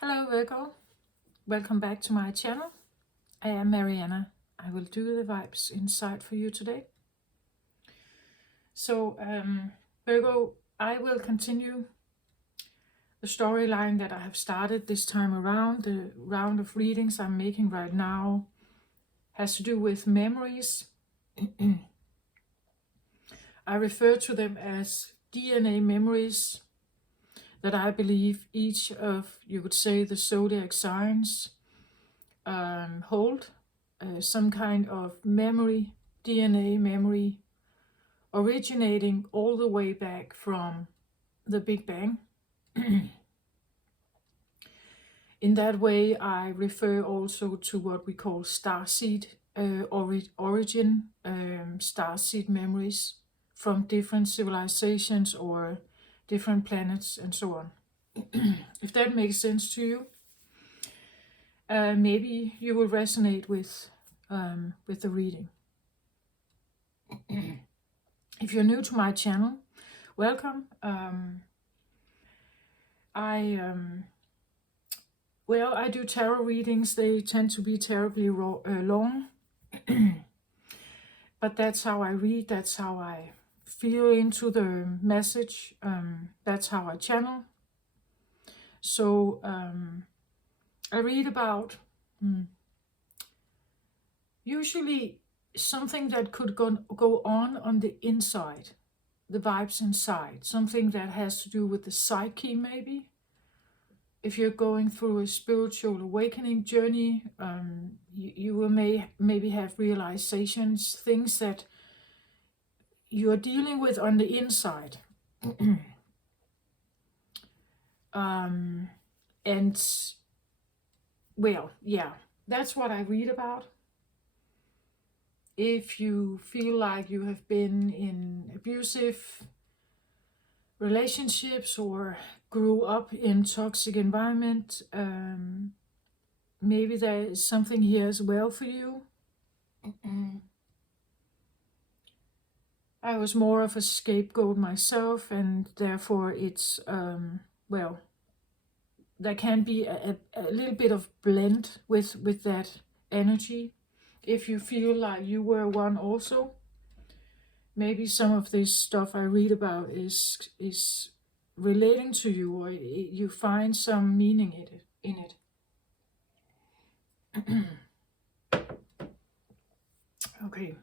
Hello Virgo, welcome back to my channel. I am Mariana. I will do the vibes inside for you today. So Virgo, I will continue the storyline that I have started this time around. The round of readings I'm making right now has to do with memories. I refer to them as DNA memories that I believe each of, you could say, the zodiac signs hold some kind of memory, DNA memory, originating all the way back from the Big Bang. In that way, I refer also to what we call starseed origin, starseed memories from different civilizations or different planets and so on. If that makes sense to you, maybe you will resonate with the reading. If you're new to my channel, welcome. I do tarot readings. They tend to be terribly long, but that's how I read. That's how I feel into the message. That's how I channel. So I read about usually something that could go on the inside, the vibes inside, something that has to do with the psyche maybe. If you're going through a spiritual awakening journey, you will maybe have realizations, things that you are dealing with on the inside. And well, yeah, that's what I read about. If you feel like you have been in abusive relationships or grew up in toxic environment, maybe there is something here as well for you. I was more of a scapegoat myself, and therefore it's well, there can be a little bit of blend with that energy. If you feel like you were one also, maybe some of this stuff I read about is relating to you, or you find some meaning in it. Okay.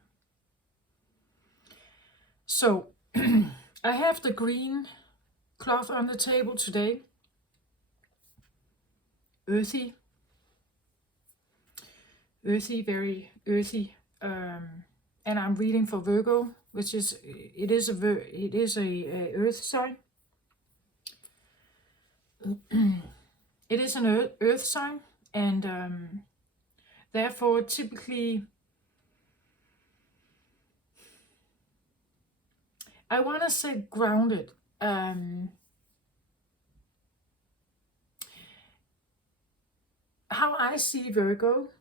So I have the green cloth on the table today. Earthy, very earthy. And I'm reading for Virgo, which is it is a earth sign. It is an earth sign, and therefore typically I want to say grounded. How I see Virgo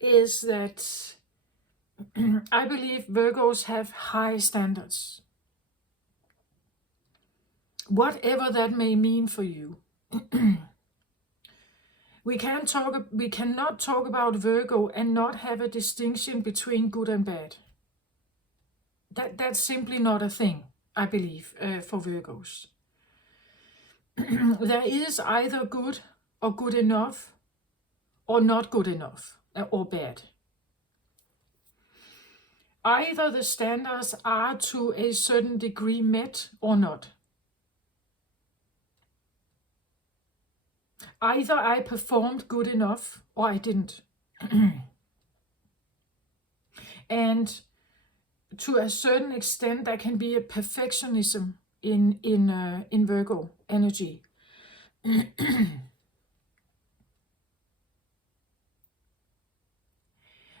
is that I believe Virgos have high standards. Whatever that may mean for you. We cannot talk about Virgo and not have a distinction between good and bad. That's simply not a thing, I believe, for Virgos. There is either good or good enough, or not good enough, or bad. Either the standards are to a certain degree met or not. Either I performed good enough or I didn't. And to a certain extent, there can be a perfectionism in Virgo energy.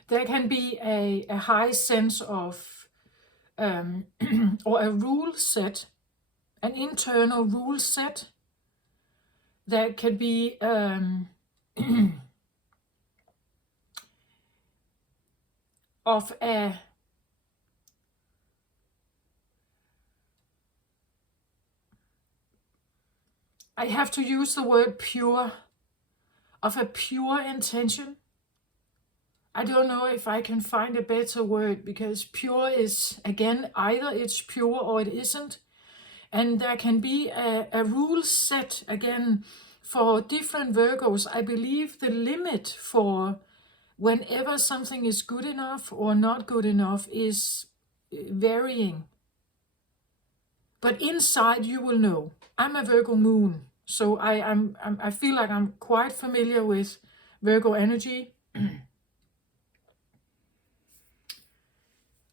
There can be a high sense of, or a rule set, an internal rule set that can be of a I have to use the word pure, of a pure intention. I don't know if I can find a better word, because pure is, again, either it's pure or it isn't. And there can be a rule set, again, for different Virgos. I believe the limit for whenever something is good enough or not good enough is varying. But inside you will know. I'm a Virgo moon, so I feel like I'm quite familiar with Virgo energy.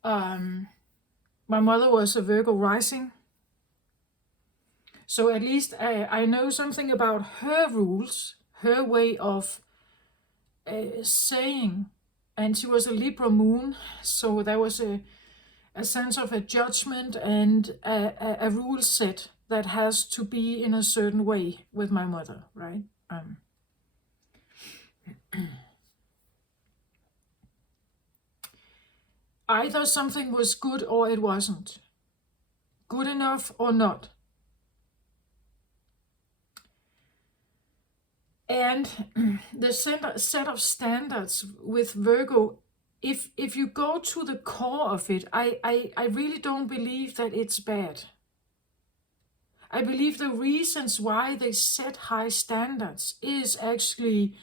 My mother was a Virgo rising, so at least I know something about her rules, her way of saying. And she was a Libra moon, so there was a sense of a judgment and a rule set that has to be in a certain way with my mother, right? Either something was good or it wasn't. Good enough or not. And the set of standards with Virgo, if you go to the core of it, I really don't believe that it's bad. I believe the reasons why they set high standards is actually,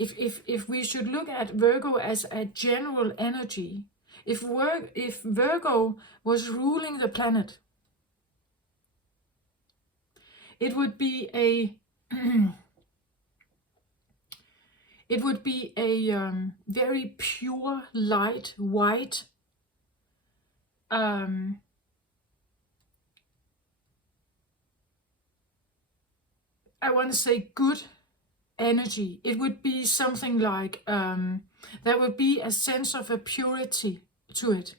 if we should look at Virgo as a general energy, if Virgo was ruling the planet, it would be a it would be a very pure, light, white, I want to say good energy. It would be something like, there would be a sense of a purity to it.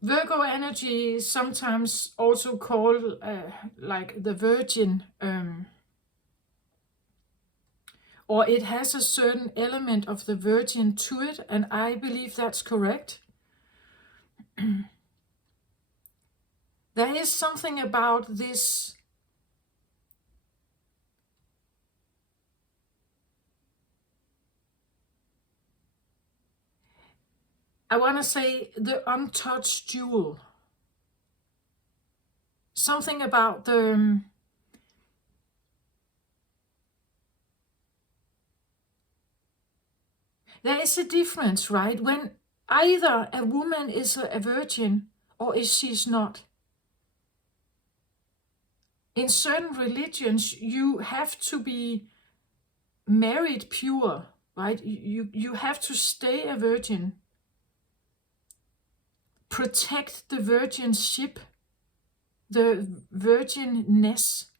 Virgo energy is sometimes also called like the Virgin, or it has a certain element of the Virgin to it, and I believe that's correct. There is something about this I want to say the untouched jewel. Something about the there is a difference, right? When either a woman is a virgin or is she's not. In certain religions, you have to be married pure, right? You have to stay a virgin. Protect the virginship, the virginness.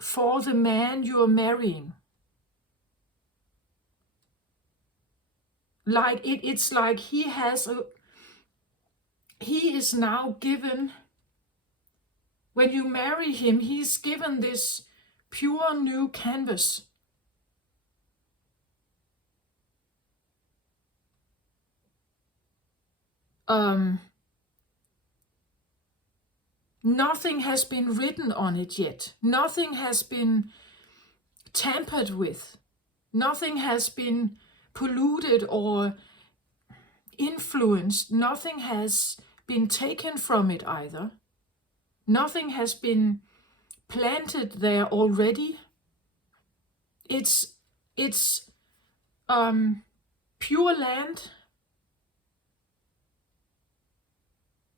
For the man you are marrying. Like it's like he is now given, when you marry him, he's given this pure new canvas. Nothing has been written on it yet. Nothing has been tampered with. Nothing has been polluted or influenced. Nothing has been taken from it either. Nothing has been planted there already. It's pure land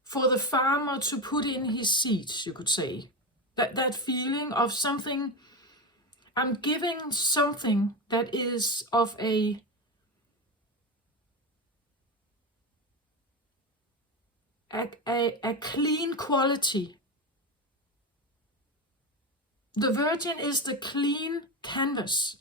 for the farmer to put in his seeds, you could say. That feeling of something, I'm giving something that is of a clean quality. The Virgin is the clean canvas.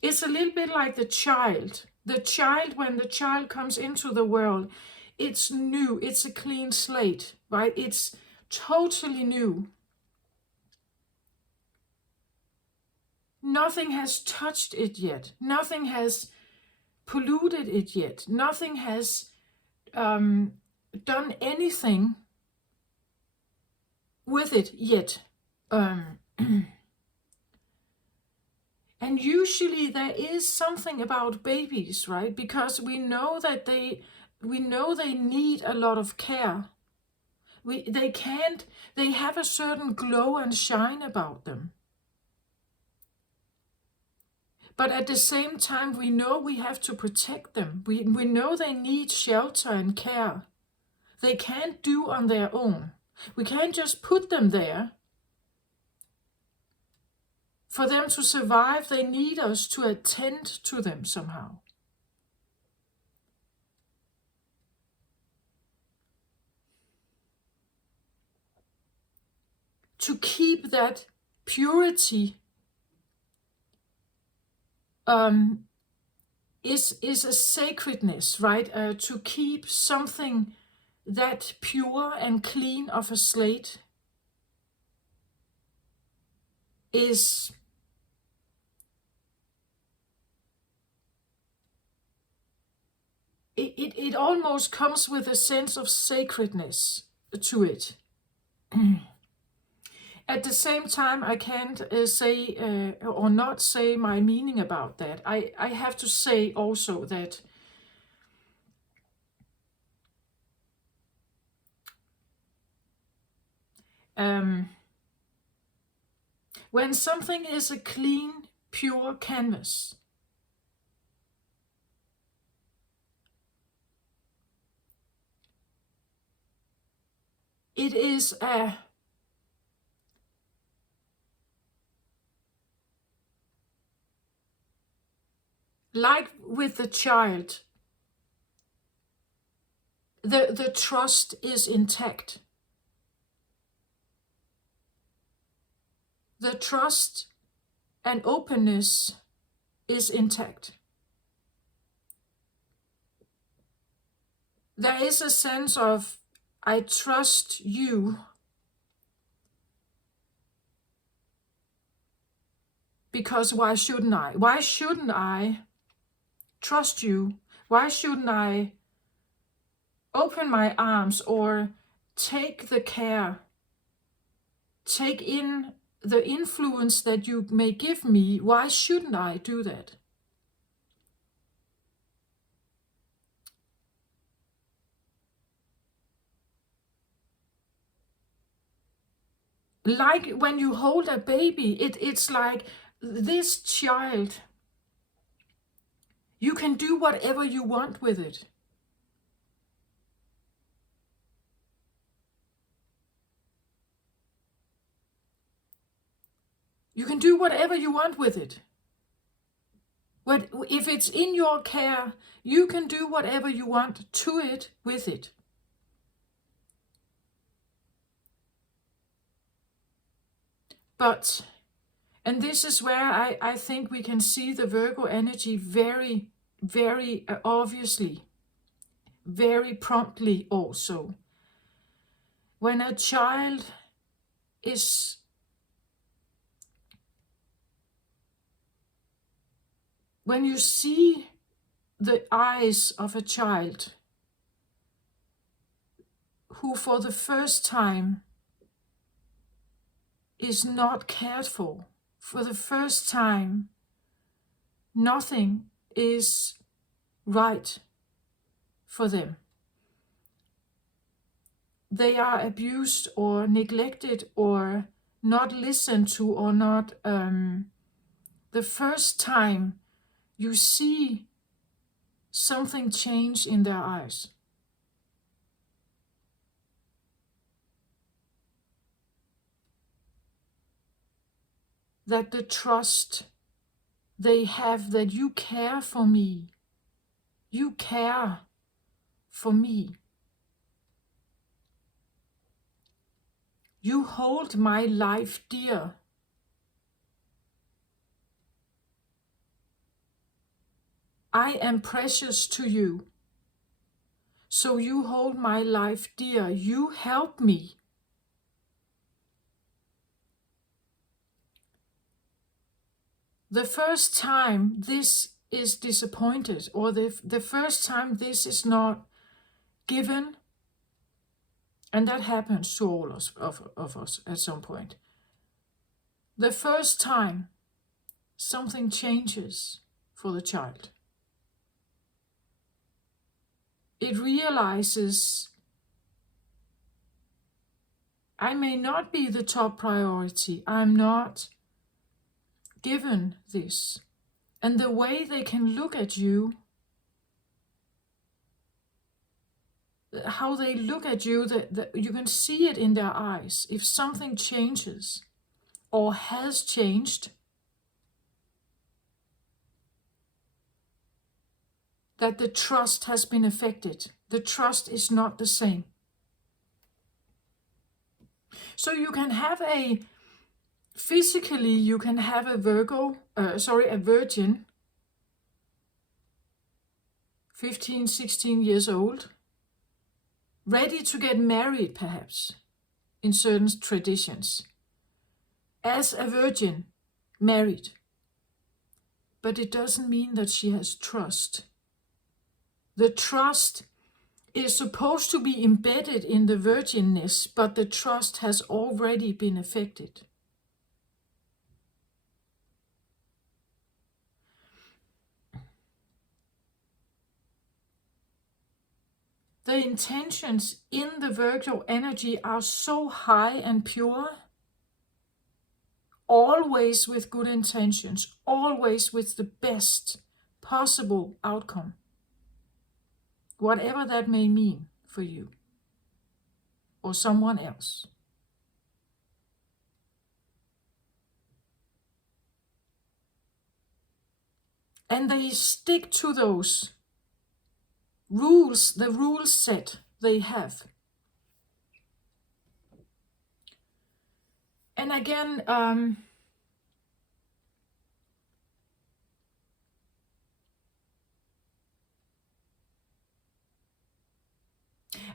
It's a little bit like the child. The child, when the child comes into the world, it's new, it's a clean slate, right? It's totally new. Nothing has touched it yet. Nothing has polluted it yet. Nothing has done anything with it yet. And usually there is something about babies, right? Because we know that they need a lot of care. They have a certain glow and shine about them. But at the same time, we know we have to protect them. We know they need shelter and care. They can't do on their own. We can't just put them there. For them to survive, they need us to attend to them somehow. To keep that purity is a sacredness, right? To keep something that pure and clean of a slate is it almost comes with a sense of sacredness to it. At the same time, I can't say or not say my meaning about that. I have to say also that when something is a clean, pure canvas, it is like with the child, the trust is intact. The trust and openness is intact. There is a sense of, I trust you because why shouldn't I? Why shouldn't I trust you? Why shouldn't I open my arms or take the care, take in the influence that you may give me? Why shouldn't I do that? Like when you hold a baby, it's like this child, you can do whatever you want with it. You can do whatever you want with it. If it's in your care, you can do whatever you want to it, with it. But, and this is where I think we can see the Virgo energy very, very obviously, very promptly also. When a child is when you see the eyes of a child who for the first time is not cared for the first time, nothing is right for them. They are abused or neglected or not listened to or not. The first time you see something change in their eyes. That the trust they have that you care for me. You care for me. You hold my life dear. I am precious to you. So you hold my life dear. You help me. The first time this is disappointed, or the first time this is not given, and that happens to all of us at some point. The first time something changes for the child, it realizes, I may not be the top priority. I'm not given this. And the way they can look at you, how they look at you, you can see it in their eyes. If something changes or has changed, that the trust has been affected. The trust is not the same. So you can have physically you can have a virgin, 15, 16 years old, ready to get married perhaps, in certain traditions, as a virgin, married. But it doesn't mean that she has trust. The trust is supposed to be embedded in the virginness, but the trust has already been affected. The intentions in the Virgo energy are so high and pure, always with good intentions, always with the best possible outcome, whatever that may mean for you or someone else. And they stick to those rules, the rule set they have. And again,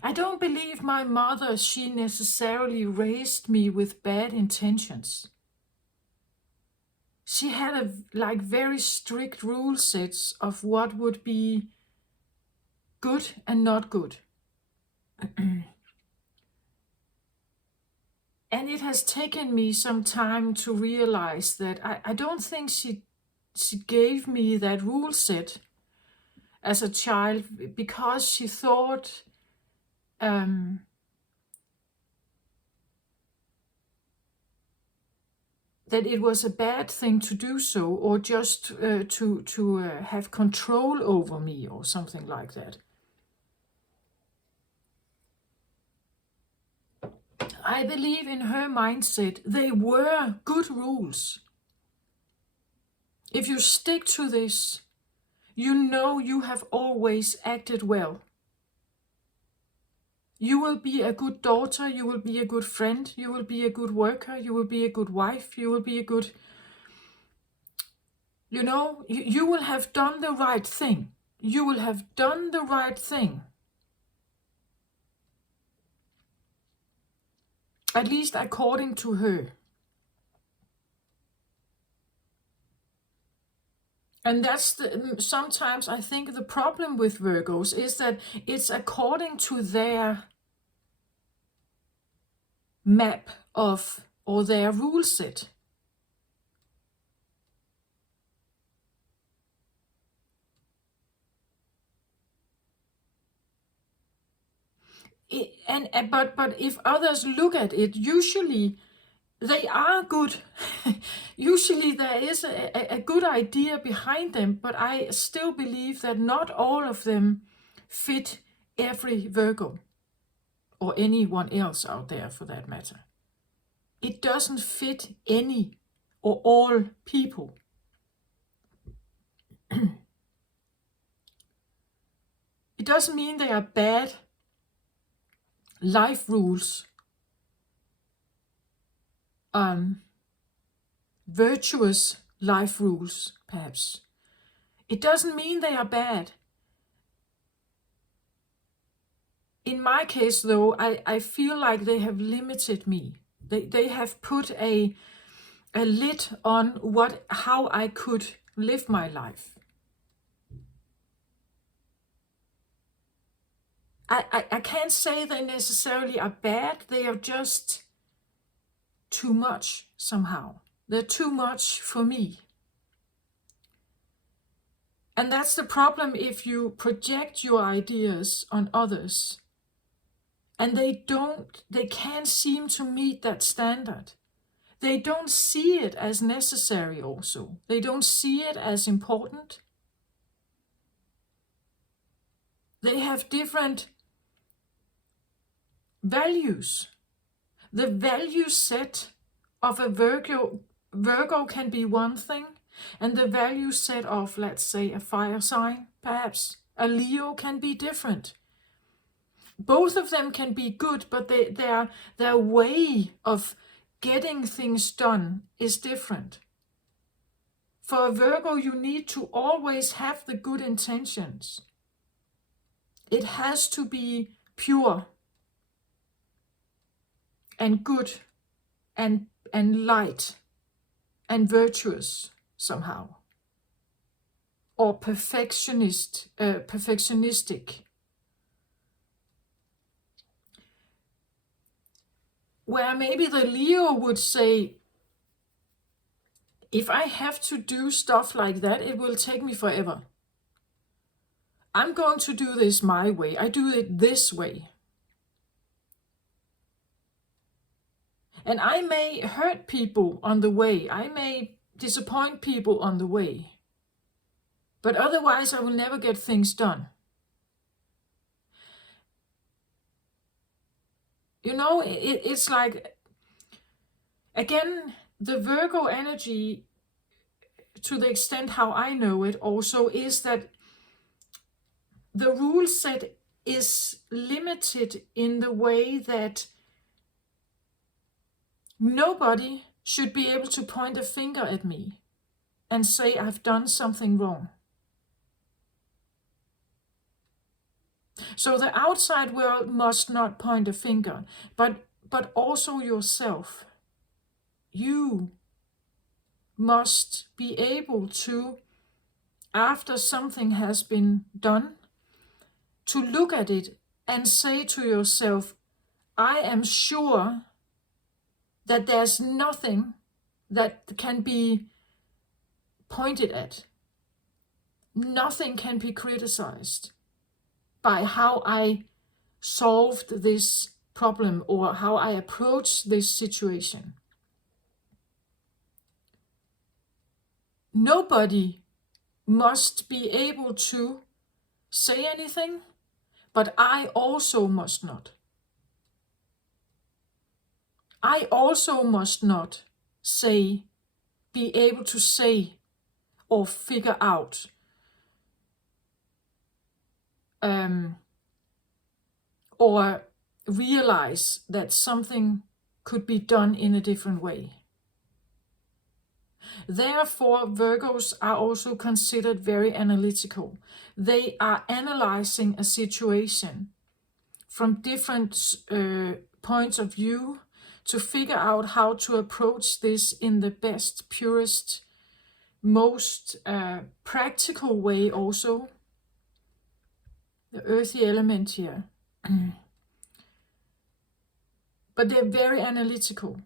I don't believe my mother, she necessarily raised me with bad intentions. She had very strict rule sets of what would be good and not good. And it has taken me some time to realize that I don't think she gave me that rule set as a child because she thought that it was a bad thing to do so, or just to have control over me or something like that. I believe in her mindset, they were good rules. If you stick to this, you know you have always acted well. You will be a good daughter, you will be a good friend, you will be a good worker, you will be a good wife, you will be a good... you will have done the right thing. You will have done the right thing. At least according to her. And that's sometimes I think the problem with Virgos is that it's according to their map of, or their rule set. But if others look at it, usually they are good. Usually there is a good idea behind them, but I still believe that not all of them fit every Virgo, or anyone else out there for that matter. It doesn't fit any or all people. It doesn't mean they are bad life rules, virtuous life rules, perhaps. It doesn't mean they are bad. In my case, though, I feel like they have limited me. They have put a lid on how I could live my life. I can't say they necessarily are bad. They are just too much somehow. They're too much for me. And that's the problem if you project your ideas on others and they can't seem to meet that standard. They don't see it as necessary also. They don't see it as important. They have different values. The value set of a Virgo can be one thing, and the value set of, let's say, a fire sign, perhaps a Leo, can be different. Both of them can be good, but their way of getting things done is different. For a Virgo, you need to always have the good intentions. It has to be pure and good and light and virtuous somehow, or perfectionistic. Where maybe the Leo would say, if I have to do stuff like that, it will take me forever. I'm going to do this my way. I do it this way. And I may hurt people on the way. I may disappoint people on the way. But otherwise, I will never get things done. You know, it's like, again, the Virgo energy, to the extent how I know it also, is that the rule set is limited in the way that nobody should be able to point a finger at me and say I've done something wrong. So the outside world must not point a finger, but also yourself. You must be able to, after something has been done, to look at it and say to yourself, I am sure that there's nothing that can be pointed at. Nothing can be criticized by how I solved this problem or how I approached this situation. Nobody must be able to say anything, but I also must not. I also must not be able to say or figure out or realize that something could be done in a different way. Therefore, Virgos are also considered very analytical. They are analyzing a situation from different points of view to figure out how to approach this in the best, purest, most practical way also. The earthy element here. But they're very analytical.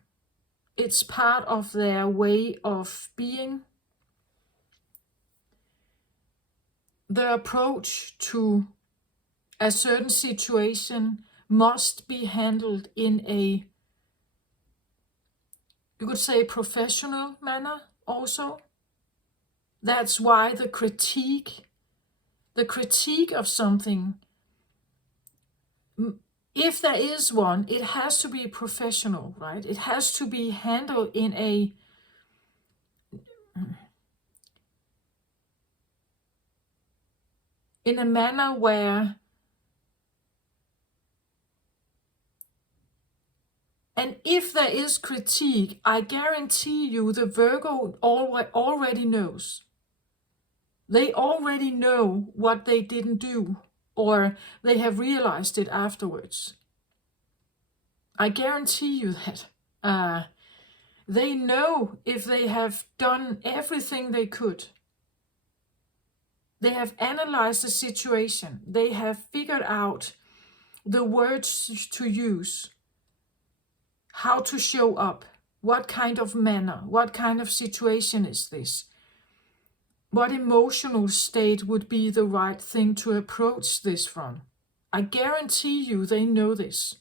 It's part of their way of being. The approach to a certain situation must be handled in a, you could say, professional manner also. That's why the critique of something, if there is one, it has to be professional, right? It has to be handled in a manner where, and if there is critique, I guarantee you the Virgo already knows. They already know what they didn't do or they have realized it afterwards. I guarantee you that. They know if they have done everything they could. They have analyzed the situation. They have figured out the words to use, how to show up, what kind of manner, what kind of situation is this, what emotional state would be the right thing to approach this from. I guarantee you they know this.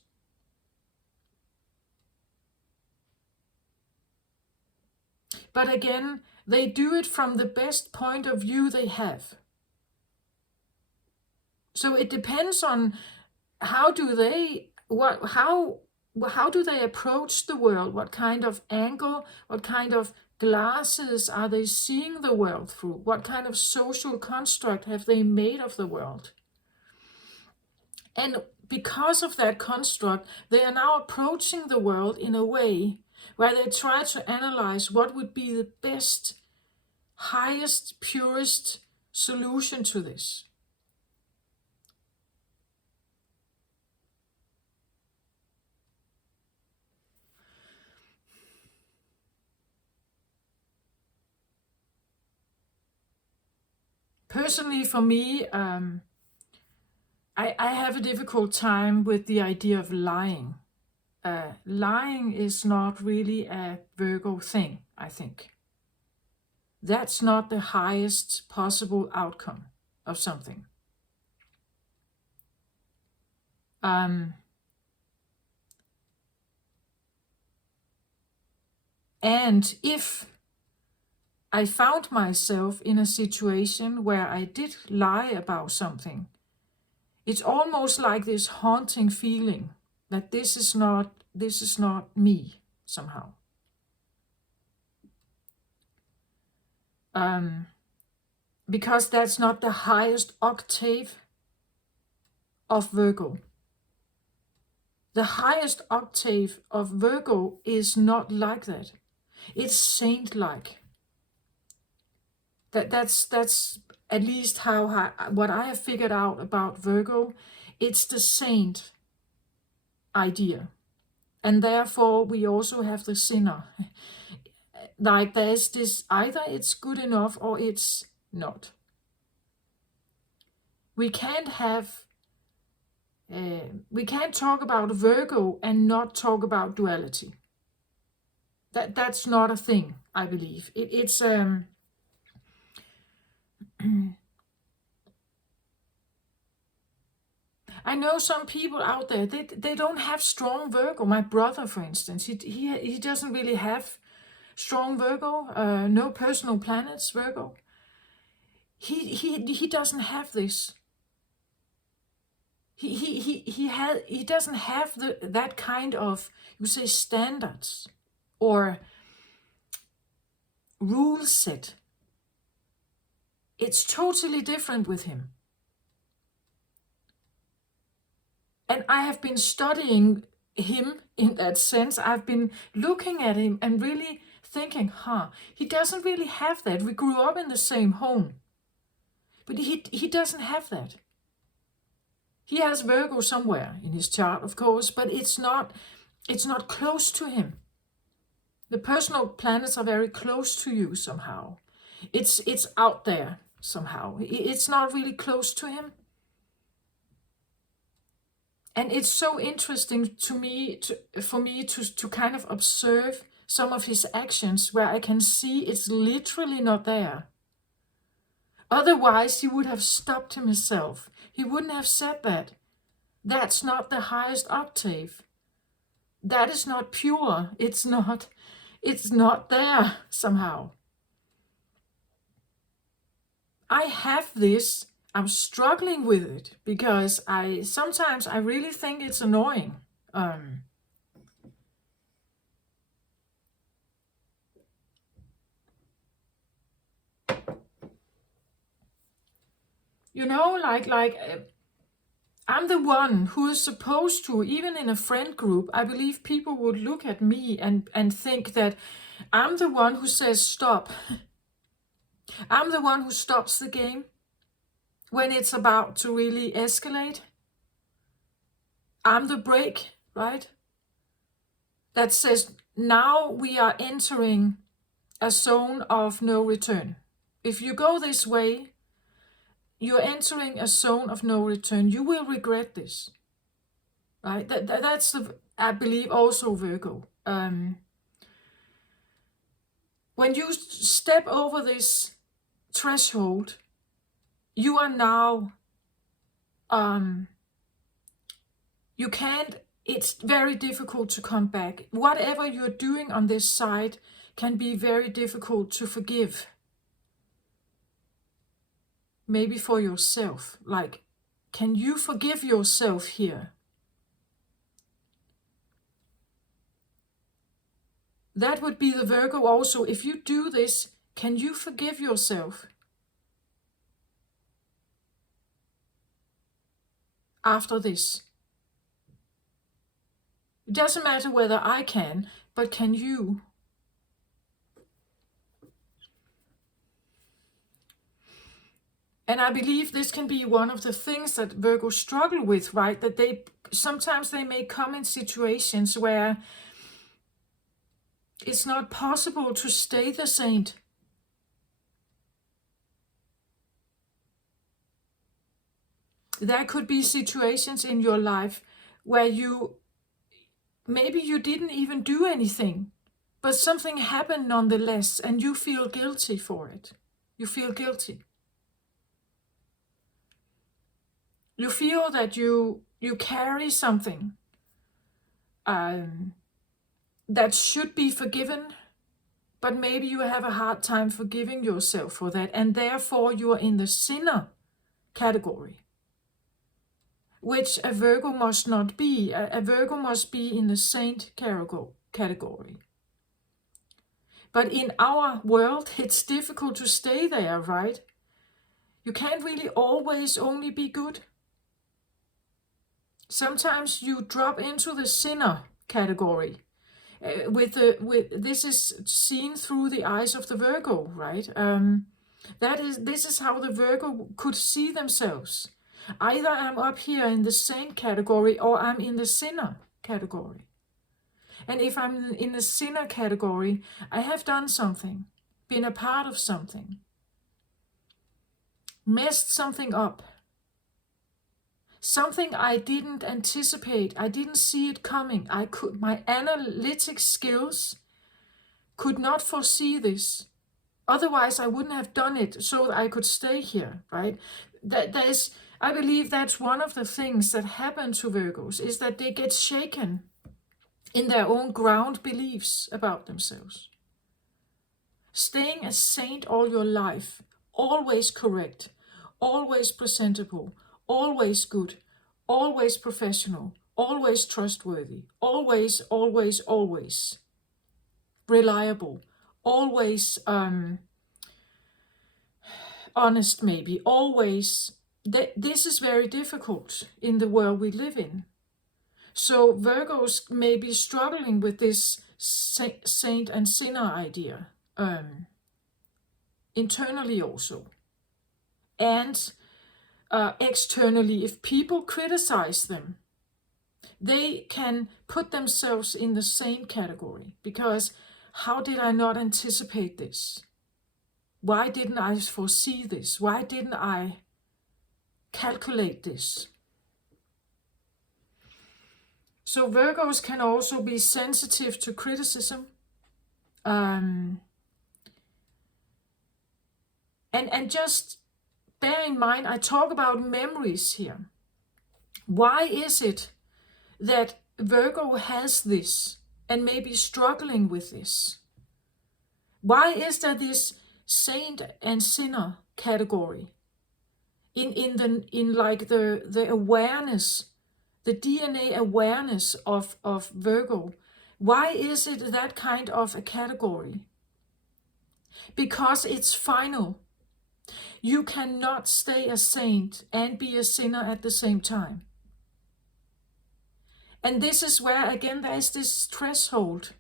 But again, they do it from the best point of view they have. So it depends on how do they approach the world? What kind of angle, what kind of glasses are they seeing the world through? What kind of social construct have they made of the world? And because of that construct, they are now approaching the world in a way where they try to analyze what would be the best, highest, purest solution to this. Personally, for me, I have a difficult time with the idea of lying. Lying is not really a Virgo thing, I think. That's not the highest possible outcome of something. And if I found myself in a situation where I did lie about something, it's almost like this haunting feeling that this is not me somehow. Because that's not the highest octave of Virgo. The highest octave of Virgo is not like that. It's saint-like. That's at least what I have figured out about Virgo. It's the saint idea. And therefore we also have the sinner. Like there's this, either it's good enough or it's not. We can't talk about Virgo and not talk about duality. That's not a thing, I believe. It's I know some people out there, they don't have strong Virgo. My brother, for instance, he doesn't really have strong Virgo, no personal planets Virgo. He doesn't have this. He doesn't have that kind of, you say, standards or rule set. It's totally different with him. And I have been studying him in that sense. I've been looking at him and really thinking, he doesn't really have that. We grew up in the same home. But he doesn't have that. He has Virgo somewhere in his chart, of course, but it's not close to him. The personal planets are very close to you somehow. It's out there somehow. It's not really close to him. And it's so interesting for me to kind of observe some of his actions where I can see it's literally not there. Otherwise, he would have stopped himself. He wouldn't have said that. That's not the highest octave. That is not pure. It's not there somehow. I have this. I'm struggling with it because sometimes I really think it's annoying. I'm the one who is supposed to, even in a friend group, I believe people would look at me and think that I'm the one who says stop. I'm the one who stops the game. when it's about to really escalate. I'm the brake, right? That says now we are entering a zone of no return. If you go this way, you're entering a zone of no return. You will regret this, right? That's I believe also Virgo. When you step over this threshold, you are now, you can't, it's very difficult to come back. Whatever you're doing on this side can be very difficult to forgive. Maybe for yourself, like, can you forgive yourself here? That would be the Virgo also. If you do this, can you forgive yourself after this? It doesn't matter whether I can, but can you? And I believe this can be one of the things that Virgos struggle with, right? That they sometimes they may come in situations where it's not possible to stay the saint. There could be situations in your life where maybe you didn't even do anything, but something happened nonetheless, and you feel guilty for it. You feel guilty. You feel that you carry something that should be forgiven, but maybe you have a hard time forgiving yourself for that, and therefore you are in the sinner category, which a Virgo must not be. A Virgo must be in the saint category. But in our world, it's difficult to stay there, right? You can't really always only be good. Sometimes you drop into the sinner category. This is seen through the eyes of the Virgo, right? This is how the Virgo could see themselves. Either I'm up here in the saint category or I'm in the sinner category. And if I'm in the sinner category, I have done something, been a part of something, messed something up. Something I didn't anticipate. I didn't see it coming. My analytic skills could not foresee this. Otherwise, I wouldn't have done it so that I could stay here, right? I believe that's one of the things that happen to Virgos, is that they get shaken in their own ground beliefs about themselves. Staying a saint all your life, always correct, always presentable, always good, always professional, always trustworthy, always, always, always reliable, always honest, maybe, always. This is very difficult in the world we live in. So Virgos may be struggling with this saint and sinner idea internally also. And externally, if people criticize them, they can put themselves in the same category, because how did I not anticipate this? Why didn't I foresee this? Why didn't I calculate this? So Virgos can also be sensitive to criticism. And just bear in mind, I talk about memories here. Why is it that Virgo has this and may be struggling with this? Why is there this saint and sinner category in like the awareness, the DNA awareness of Virgo? Why is it that kind of a category? Because it's final. You cannot stay a saint and be a sinner at the same time. And this is where, again, there is this threshold.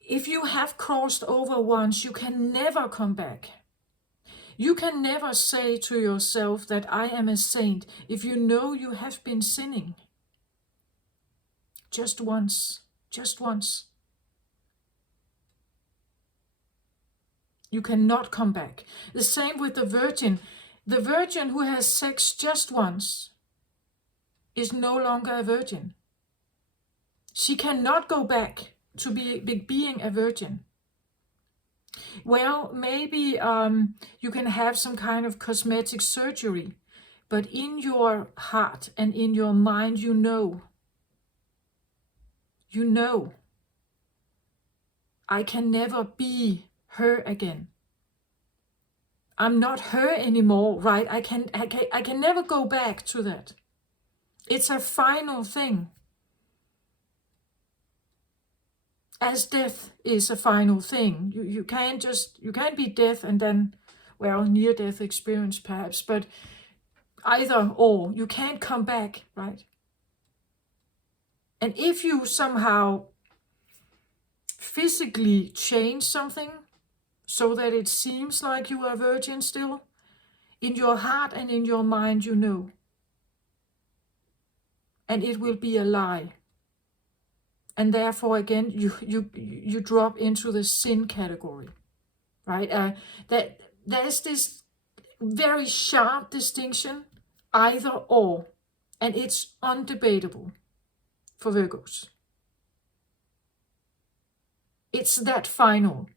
If you have crossed over once, you can never come back. You can never say to yourself that I am a saint if you know you have been sinning. Just once. Just once. You cannot come back. The same with the virgin. The virgin who has sex just once is no longer a virgin. She cannot go back to being a virgin. Well, maybe you can have some kind of cosmetic surgery, but in your heart and in your mind, you know, I can never be her again. I'm not her anymore, right? I can never go back to that. It's a final thing. As death is a final thing. You can't be death and then, well, near-death experience perhaps, but either or, you can't come back, right? And if you somehow physically change something so that it seems like you are a virgin still, in your heart and in your mind, you know. And it will be a lie. And therefore, again, you drop into the sin category, right? That there's this very sharp distinction, either or, and it's undebatable for Virgos. It's that final.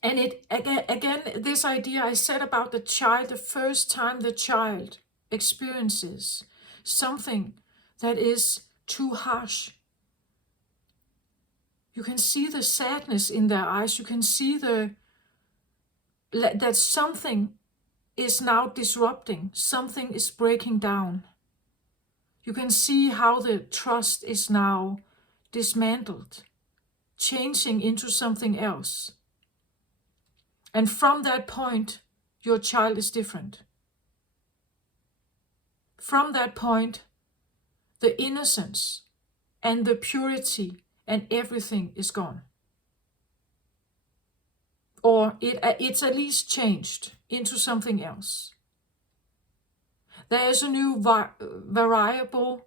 And it again, this idea I said about the child, the first time the child experiences something that is too harsh. You can see the sadness in their eyes. You can see that something is now disrupting. Something is breaking down. You can see how the trust is now dismantled, changing into something else. And from that point, your child is different. From that point, the innocence and the purity and everything is gone. Or it's at least changed into something else. There is a new variable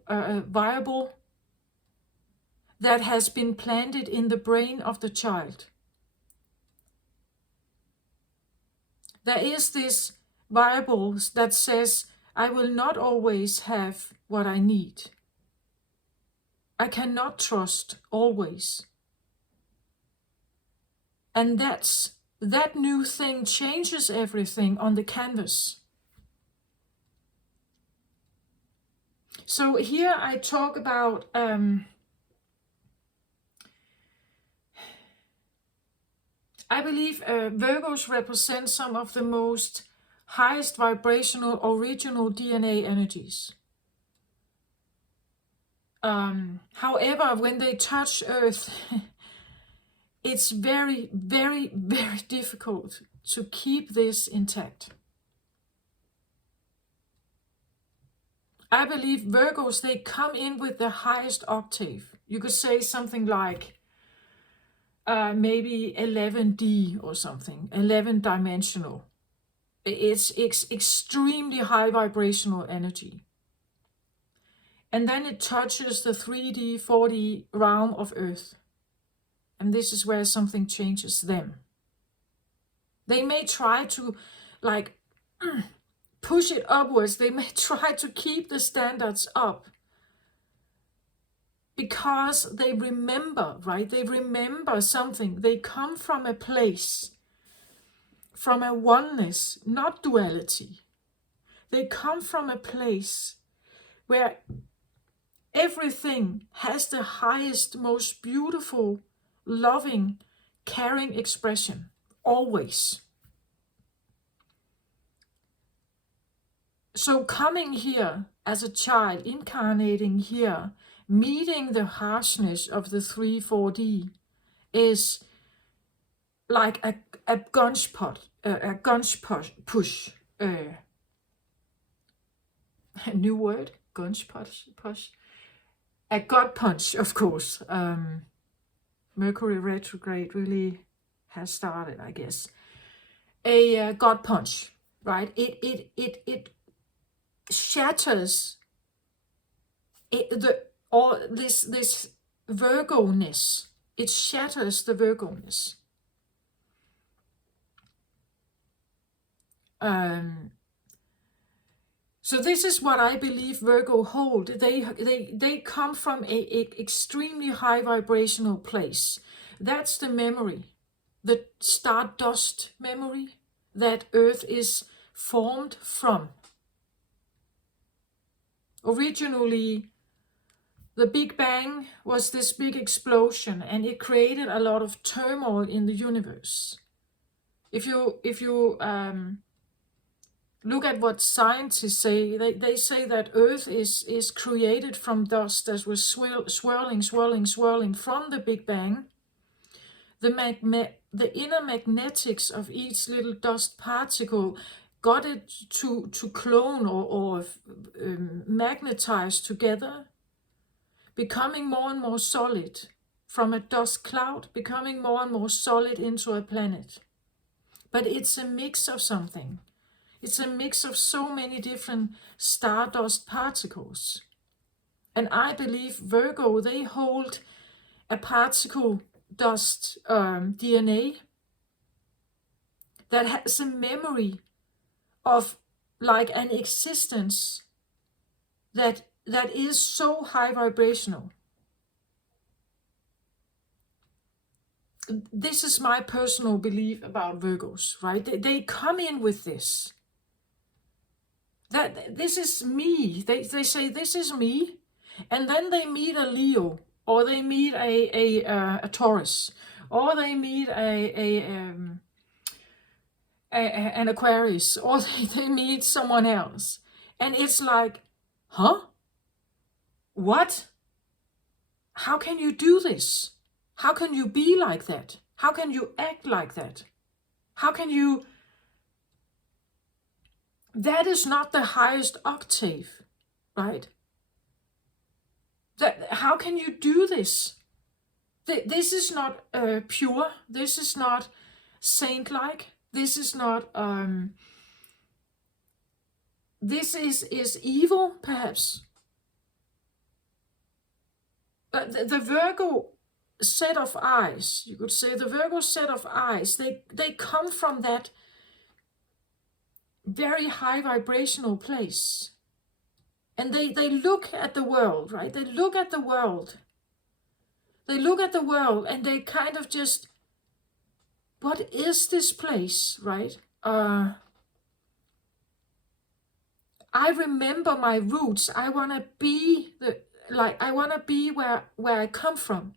that has been planted in the brain of the child. There is this variable that says, I will not always have what I need. I cannot trust always. And that new thing changes everything on the canvas. So here I talk about I believe Virgos represent some of the most highest vibrational original DNA energies. However, when they touch Earth, it's very, very, very difficult to keep this intact. I believe Virgos, they come in with the highest octave. You could say something like maybe 11D or something, 11 dimensional. It's extremely high vibrational energy. And then it touches the 3D, 4D realm of Earth. And this is where something changes them. They may try to push it upwards. They may try to keep the standards up. Because they remember, right? They remember something. They come from a place, from a oneness, not duality. They come from a place where everything has the highest, most beautiful, loving, caring expression, always. So coming here as a child, incarnating here, meeting the harshness of the 3-4D is like a push. A new word, push. A gut punch, of course. Mercury retrograde really has started, I guess. a gut punch, right? It shatters this Virgo-ness. It shatters the Virgo-ness. So this is what I believe Virgo hold. They come from a extremely high vibrational place. That's the memory, the stardust memory that Earth is formed from. Originally, the Big Bang was this big explosion, and it created a lot of turmoil in the universe. If you look at what scientists say, they say that Earth is created from dust that was swirling from the Big Bang. The inner magnetics of each little dust particle got it to clone or magnetize together, becoming more and more solid, from a dust cloud, becoming more and more solid into a planet. But it's a mix of something. It's a mix of so many different stardust particles. And I believe Virgo, they hold a particle dust DNA that has a memory of like an existence that is so high vibrational. This is my personal belief about Virgos, right? They come in with this. That this is me. They say this is me, and then they meet a Leo, or they meet a Taurus, or they meet an Aquarius, or they meet someone else, and it's like, huh? What? How can you do this? How can you be like that? How can you act like that? How can you? That is not the highest octave, right? How can you do this? This is not pure. This is not saint-like. This is not. This is evil, perhaps. But the Virgo set of eyes, you could say, the Virgo set of eyes, they come from that very high vibrational place. And they look at the world, right? They look at the world. They look at the world and they kind of just, what is this place, right? I remember my roots. I want to be I want to be where I come from.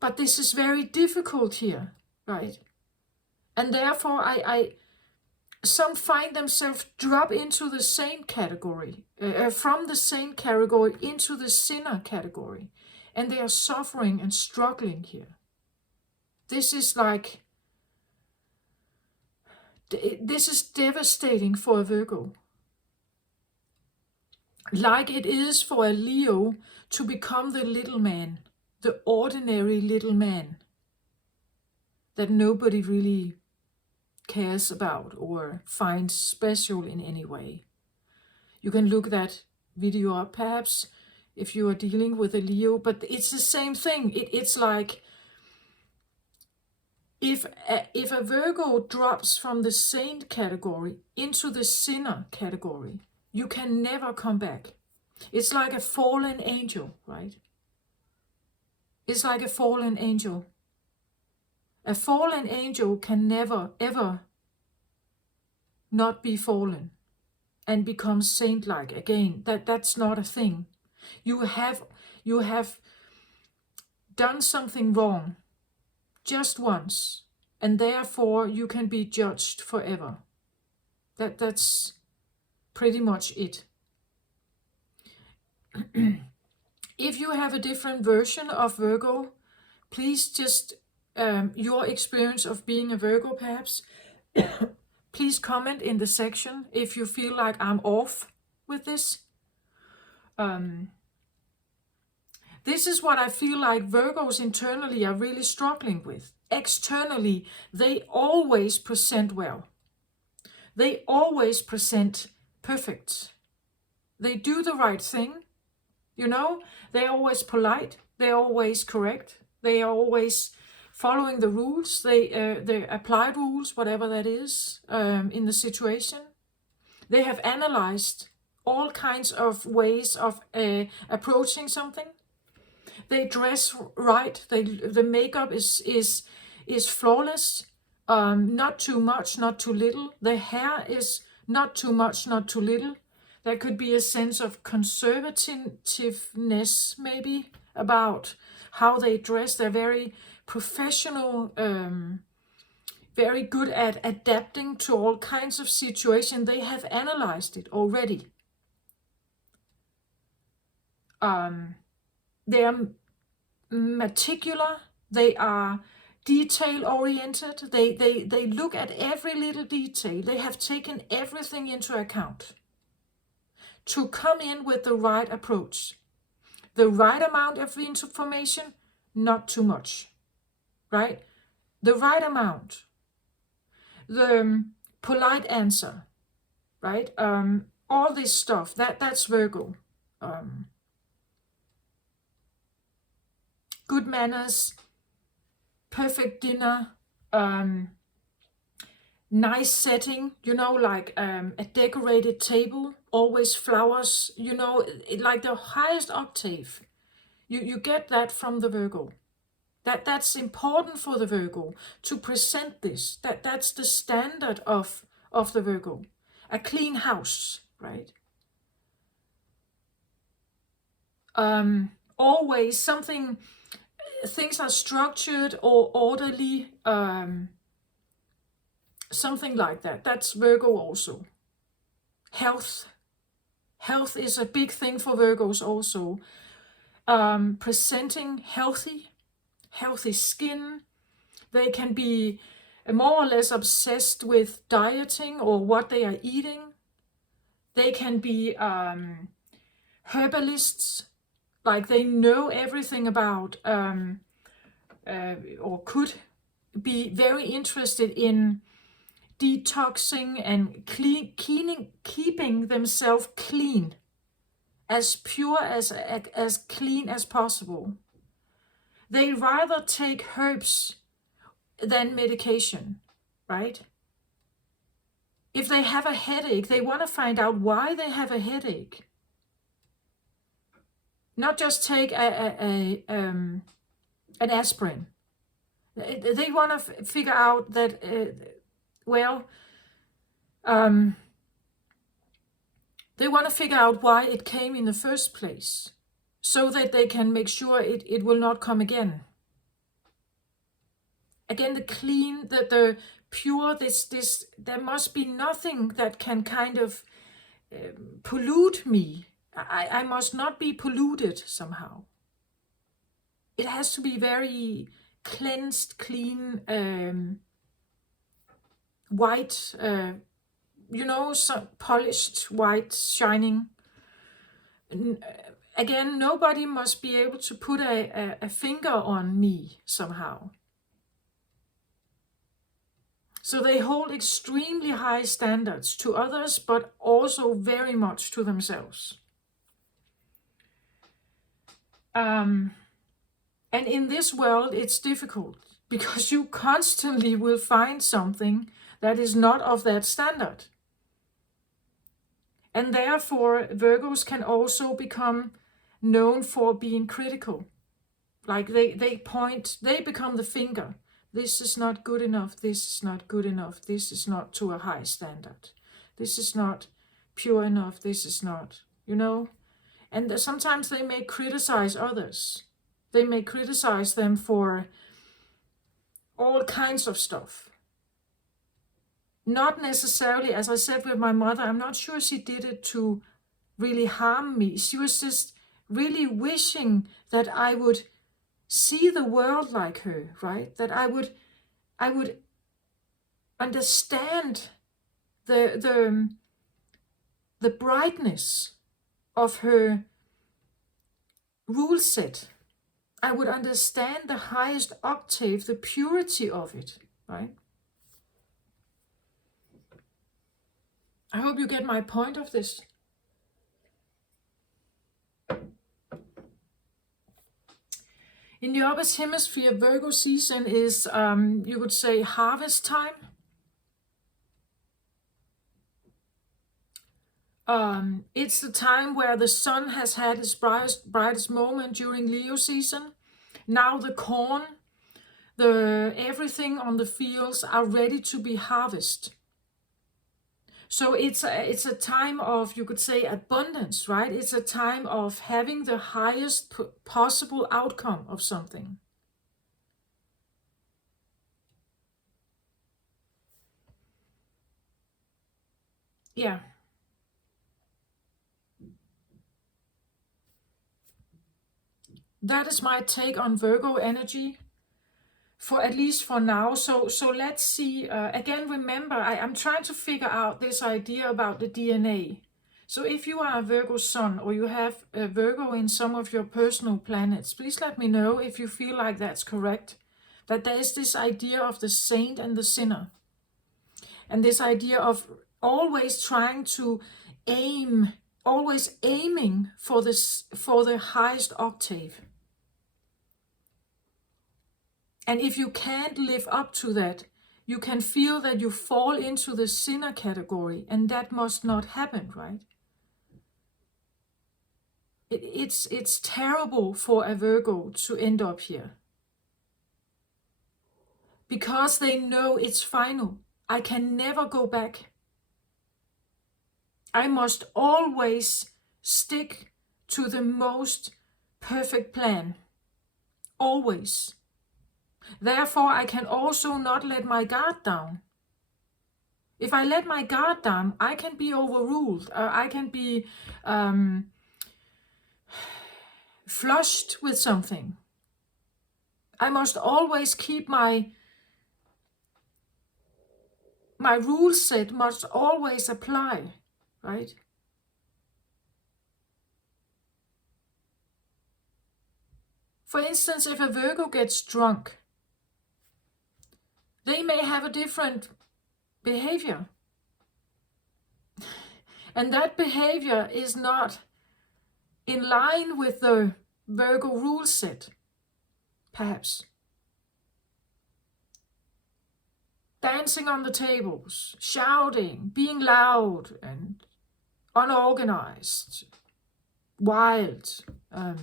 But this is very difficult here, right? And therefore some find themselves drop into the saint category, from the saint category into the sinner category. And they are suffering and struggling here. This is devastating for a Virgo. Like it is for a Leo to become the little man, the ordinary little man that nobody really cares about or finds special in any way. You can look that video up perhaps if you are dealing with a Leo, but it's the same thing. It's like if a Virgo drops from the saint category into the sinner category, you can never come back. It's like a fallen angel, right? It's like a fallen angel. A fallen angel can never, ever not be fallen and become saint-like again. That's not a thing. You have done something wrong just once, and therefore you can be judged forever. That's pretty much it. If you have a different version of Virgo, please just your experience of being a Virgo perhaps, please comment in the section if you feel like I'm off with this. This is what I feel like Virgos internally are really struggling with. externally, they always present well. They always present perfect. They do the right thing, you know. They're always polite. They're always correct. They are always following the rules. They applied rules, whatever that is, in the situation. They have analyzed all kinds of ways of approaching something. They dress right. The makeup is flawless. Not too much, not too little. The hair is not too much, not too little. There could be a sense of conservativeness, maybe, about how they dress. They're very professional, very good at adapting to all kinds of situations. They have analyzed it already. They are meticulous. They are detail-oriented. They look at every little detail. They have taken everything into account to come in with the right approach. The right amount of information, not too much, right? The right amount. The polite answer, right? All this stuff, that's Virgo. Good manners, perfect dinner, nice setting, you know, like a decorated table, always flowers, you know, like the highest octave. You get that from the Virgo. That's important for the Virgo to present this. That's the standard of the Virgo. A clean house, right? Always something, things are structured or orderly, something like that. That's Virgo also. Health is a big thing for Virgos also. Presenting healthy skin. They can be more or less obsessed with dieting or what they are eating. They can be herbalists, like they know everything about, or could be very interested in detoxing and keeping themselves clean, as pure, as clean as possible. They rather take herbs than medication, right? If they have a headache, they want to find out why they have a headache. Not just take an aspirin. They want to figure out that, they want to figure out why it came in the first place, so that they can make sure it will not come again. Again, the clean, the pure, this there must be nothing that can kind of pollute me. I must not be polluted somehow. It has to be very cleansed, clean, white, you know, so polished, white, shining. Again, nobody must be able to put a finger on me somehow. So they hold extremely high standards to others, but also very much to themselves. And in this world, it's difficult, because you constantly will find something that is not of that standard. And therefore, Virgos can also become known for being critical. Like they become the finger. This is not good enough, this is not good enough, this is not to a high standard. This is not pure enough, this is not, you know. And sometimes they may criticize others. They may criticize them for all kinds of stuff. Not necessarily, as I said with my mother, I'm not sure she did it to really harm me. She was just really wishing that I would see the world like her, right? That I would understand the brightness of her rule set. I would understand the highest octave, the purity of it, right? I hope you get my point of this. In the upper hemisphere, Virgo season is, you could say, harvest time. It's the time where the sun has had its brightest moment during Leo season. Now the corn, everything on the fields are ready to be harvested. So it's a time of, you could say, abundance, right? It's a time of having the highest possible outcome of something. Yeah. That is my take on Virgo energy, for at least for now. So let's see. Again, remember, I'm trying to figure out this idea about the DNA. So if you are a Virgo sun, or you have a Virgo in some of your personal planets, please let me know if you feel like that's correct. That there is this idea of the saint and the sinner. And this idea of always trying to always aiming for the highest octave. And if you can't live up to that, you can feel that you fall into the sinner category, and that must not happen, right? It's terrible for a Virgo to end up here, because they know it's final. I can never go back. I must always stick to the most perfect plan. Always. Therefore, I can also not let my guard down. If I let my guard down, I can be overruled. I can be flushed with something. I must always keep my rule set must always apply, right? For instance, if a Virgo gets drunk, they may have a different behavior. And that behavior is not in line with the Virgo rule set, perhaps. Dancing on the tables, shouting, being loud and unorganized, wild. A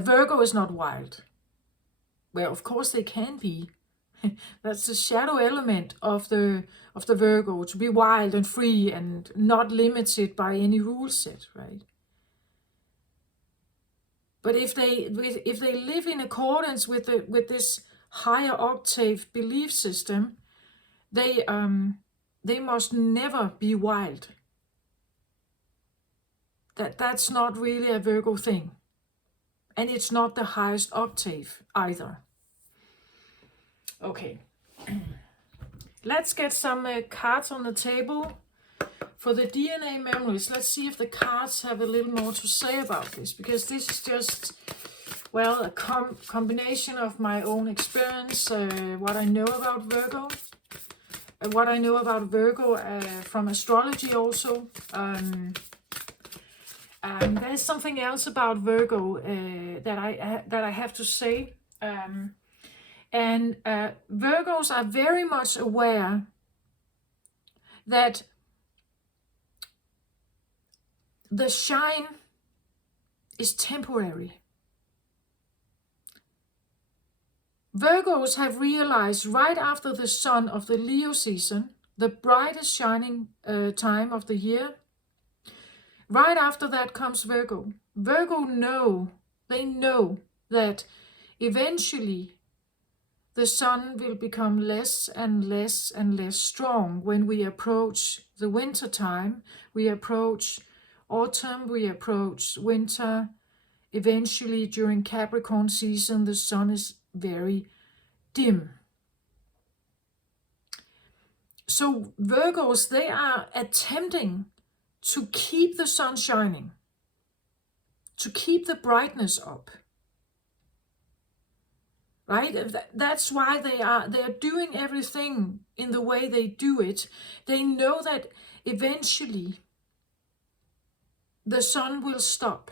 Virgo is not wild. Well, of course they can be. That's the shadow element of the Virgo, to be wild and free and not limited by any rule set, right? But if they live in accordance with this higher octave belief system, they must never be wild. That's not really a Virgo thing, and it's not the highest octave either. Okay, let's get some cards on the table for the DNA memories. Let's see if the cards have a little more to say about this, because this is just, well, a combination of my own experience, what I know about Virgo, what I know about Virgo from astrology also. There's something else about Virgo that I have to say. And Virgos are very much aware that the shine is temporary. Virgos have realized right after the sun of the Leo season, the brightest shining time of the year, right after that comes Virgo. They know that eventually the sun will become less and less and less strong when we approach the winter time. We approach autumn, we approach winter. Eventually, during Capricorn season, the sun is very dim. So Virgos, they are attempting to keep the sun shining, to keep the brightness up. right? That's why they are doing everything in the way they do it. They know that eventually the sun will stop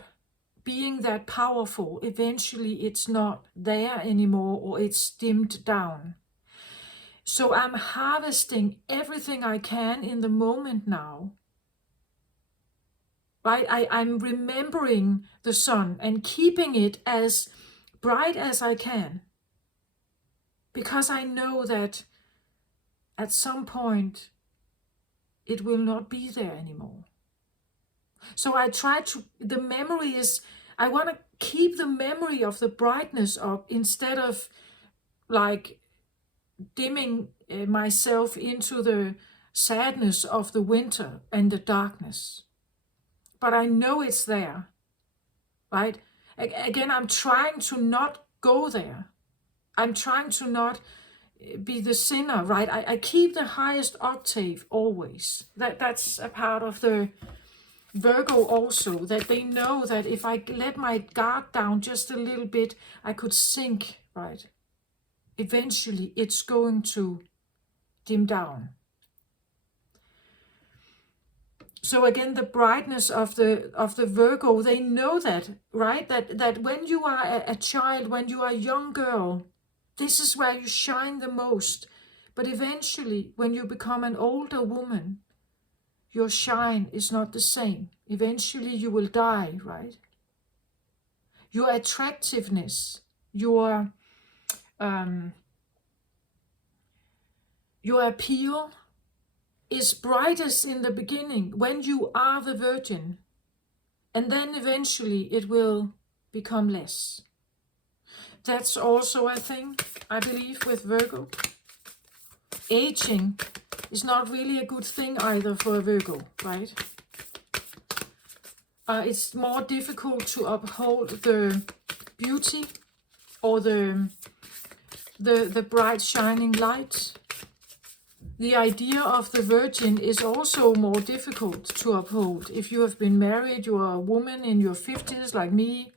being that powerful. Eventually it's not there anymore, or it's dimmed down. So I'm harvesting everything I can in the moment now, right? I'm remembering the sun and keeping it as bright as I can, because I know that at some point it will not be there anymore. So I try to, the memory is, I want to keep the memory of the brightness up, instead of like dimming myself into the sadness of the winter and the darkness. But I know it's there, right? Again, I'm trying to not go there. I'm trying to not be the sinner, right? I keep the highest octave always. That's a part of the Virgo also, that they know that if I let my guard down just a little bit, I could sink, right? Eventually it's going to dim down. So again, the brightness of the Virgo, they know that, right? That when you are a child, when you are a young girl, this is where you shine the most. But eventually, when you become an older woman, your shine is not the same. Eventually you will die, right? Your attractiveness, your appeal is brightest in the beginning, when you are the virgin. And then eventually it will become less. That's also a thing, I believe, with Virgo. Aging is not really a good thing either for a Virgo, right? It's more difficult to uphold the beauty or the bright shining light. The idea of the virgin is also more difficult to uphold. If you have been married, you are a woman in your 50s like me,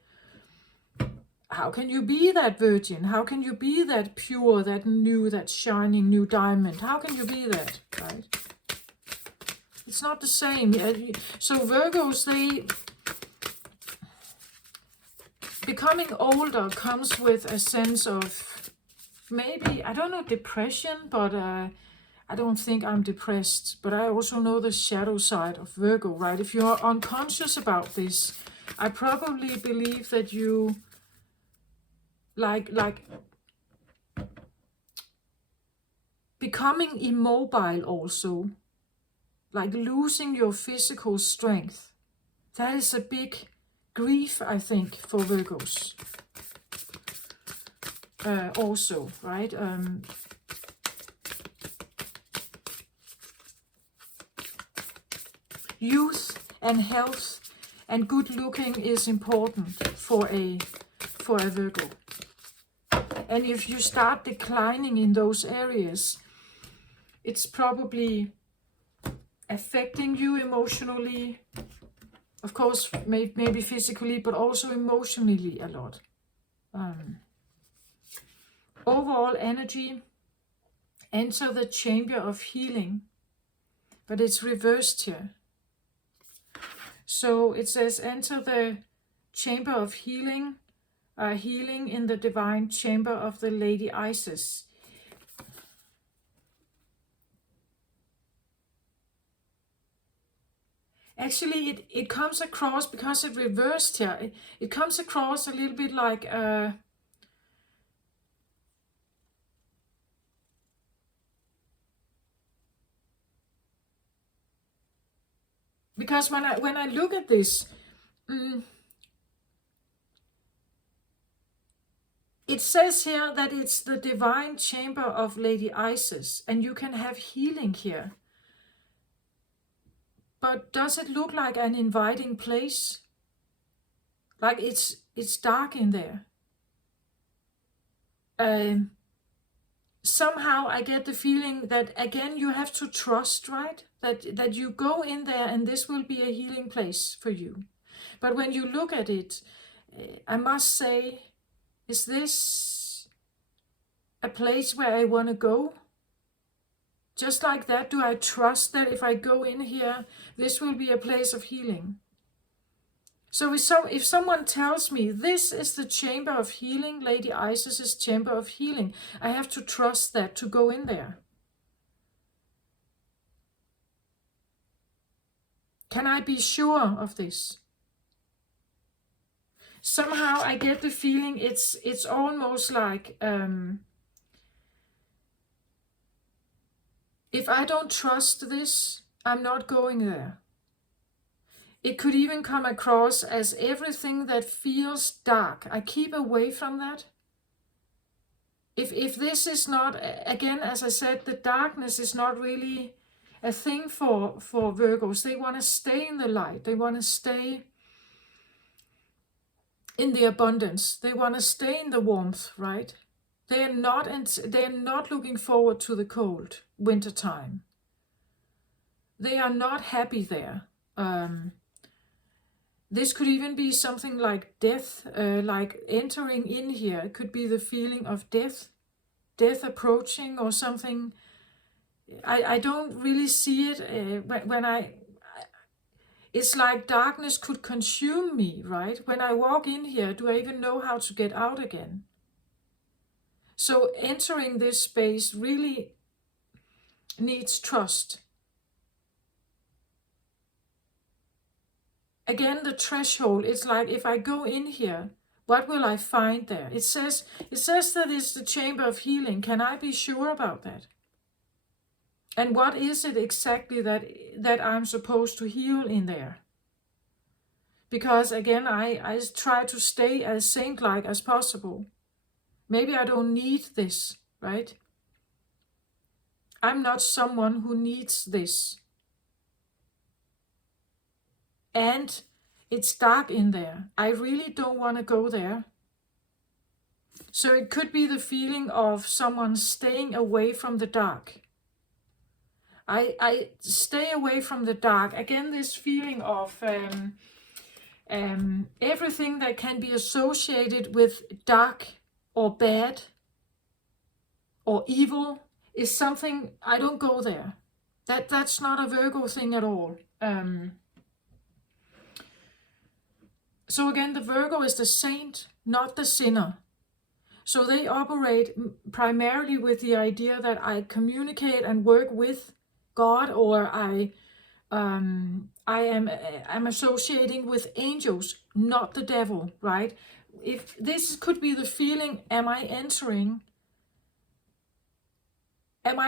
how can you be that virgin? How can you be that pure, that new, that shining new diamond? How can you be that, right? It's not the same. So Virgos, they, becoming older comes with a sense of maybe, I don't know, depression, but I don't think I'm depressed. But I also know the shadow side of Virgo, right? If you're unconscious about this, I probably believe that you like becoming immobile also, like losing your physical strength. That is a big grief, I think, for Virgos. Also, right? Youth and health and good looking is important for a Virgo. And if you start declining in those areas, it's probably affecting you emotionally, of course, maybe physically, but also emotionally a lot. Overall energy, enter the chamber of healing, but it's reversed here. So it says enter the chamber of healing, healing in the divine chamber of the Lady Isis. Actually, it comes across, because it reversed here, it comes across a little bit like because when I look at this, it says here that it's the divine chamber of Lady Isis, and you can have healing here. But does it look like an inviting place? Like it's dark in there. Somehow I get the feeling that, again, you have to trust, right? That you go in there and this will be a healing place for you. But when you look at it, I must say, is this a place where I want to go? Just like that, do I trust that if I go in here, this will be a place of healing? So if someone tells me this is the chamber of healing, Lady Isis's chamber of healing, I have to trust that to go in there. Can I be sure of this? Somehow I get the feeling it's almost like if I don't trust this, I'm not going there. It could even come across as everything that feels dark. I keep away from that. If this is not, again, as I said, the darkness is not really a thing for Virgos. They want to stay in the light. They want to stay in the abundance. They want to stay in the warmth, right? They are not looking forward to the cold winter time. They are not happy there. This could even be something like death, like entering in here. It could be the feeling of death approaching or something. I don't really see it it's like darkness could consume me, right? When I walk in here, do I even know how to get out again? So entering this space really needs trust. Again, the threshold, it's like if I go in here, what will I find there? It says that it's the chamber of healing. Can I be sure about that? And what is it exactly that I'm supposed to heal in there? Because again, I try to stay as saint-like as possible. Maybe I don't need this, right? I'm not someone who needs this. And it's dark in there. I really don't want to go there. So it could be the feeling of someone staying away from the dark. I stay away from the dark. Again, this feeling of everything that can be associated with dark or bad or evil is something, I don't go there. That's not a Virgo thing at all. So again, the Virgo is the saint, not the sinner. So they operate primarily with the idea that I communicate and work with God, or I'm associating with angels, not the devil, right? If this could be the feeling, am I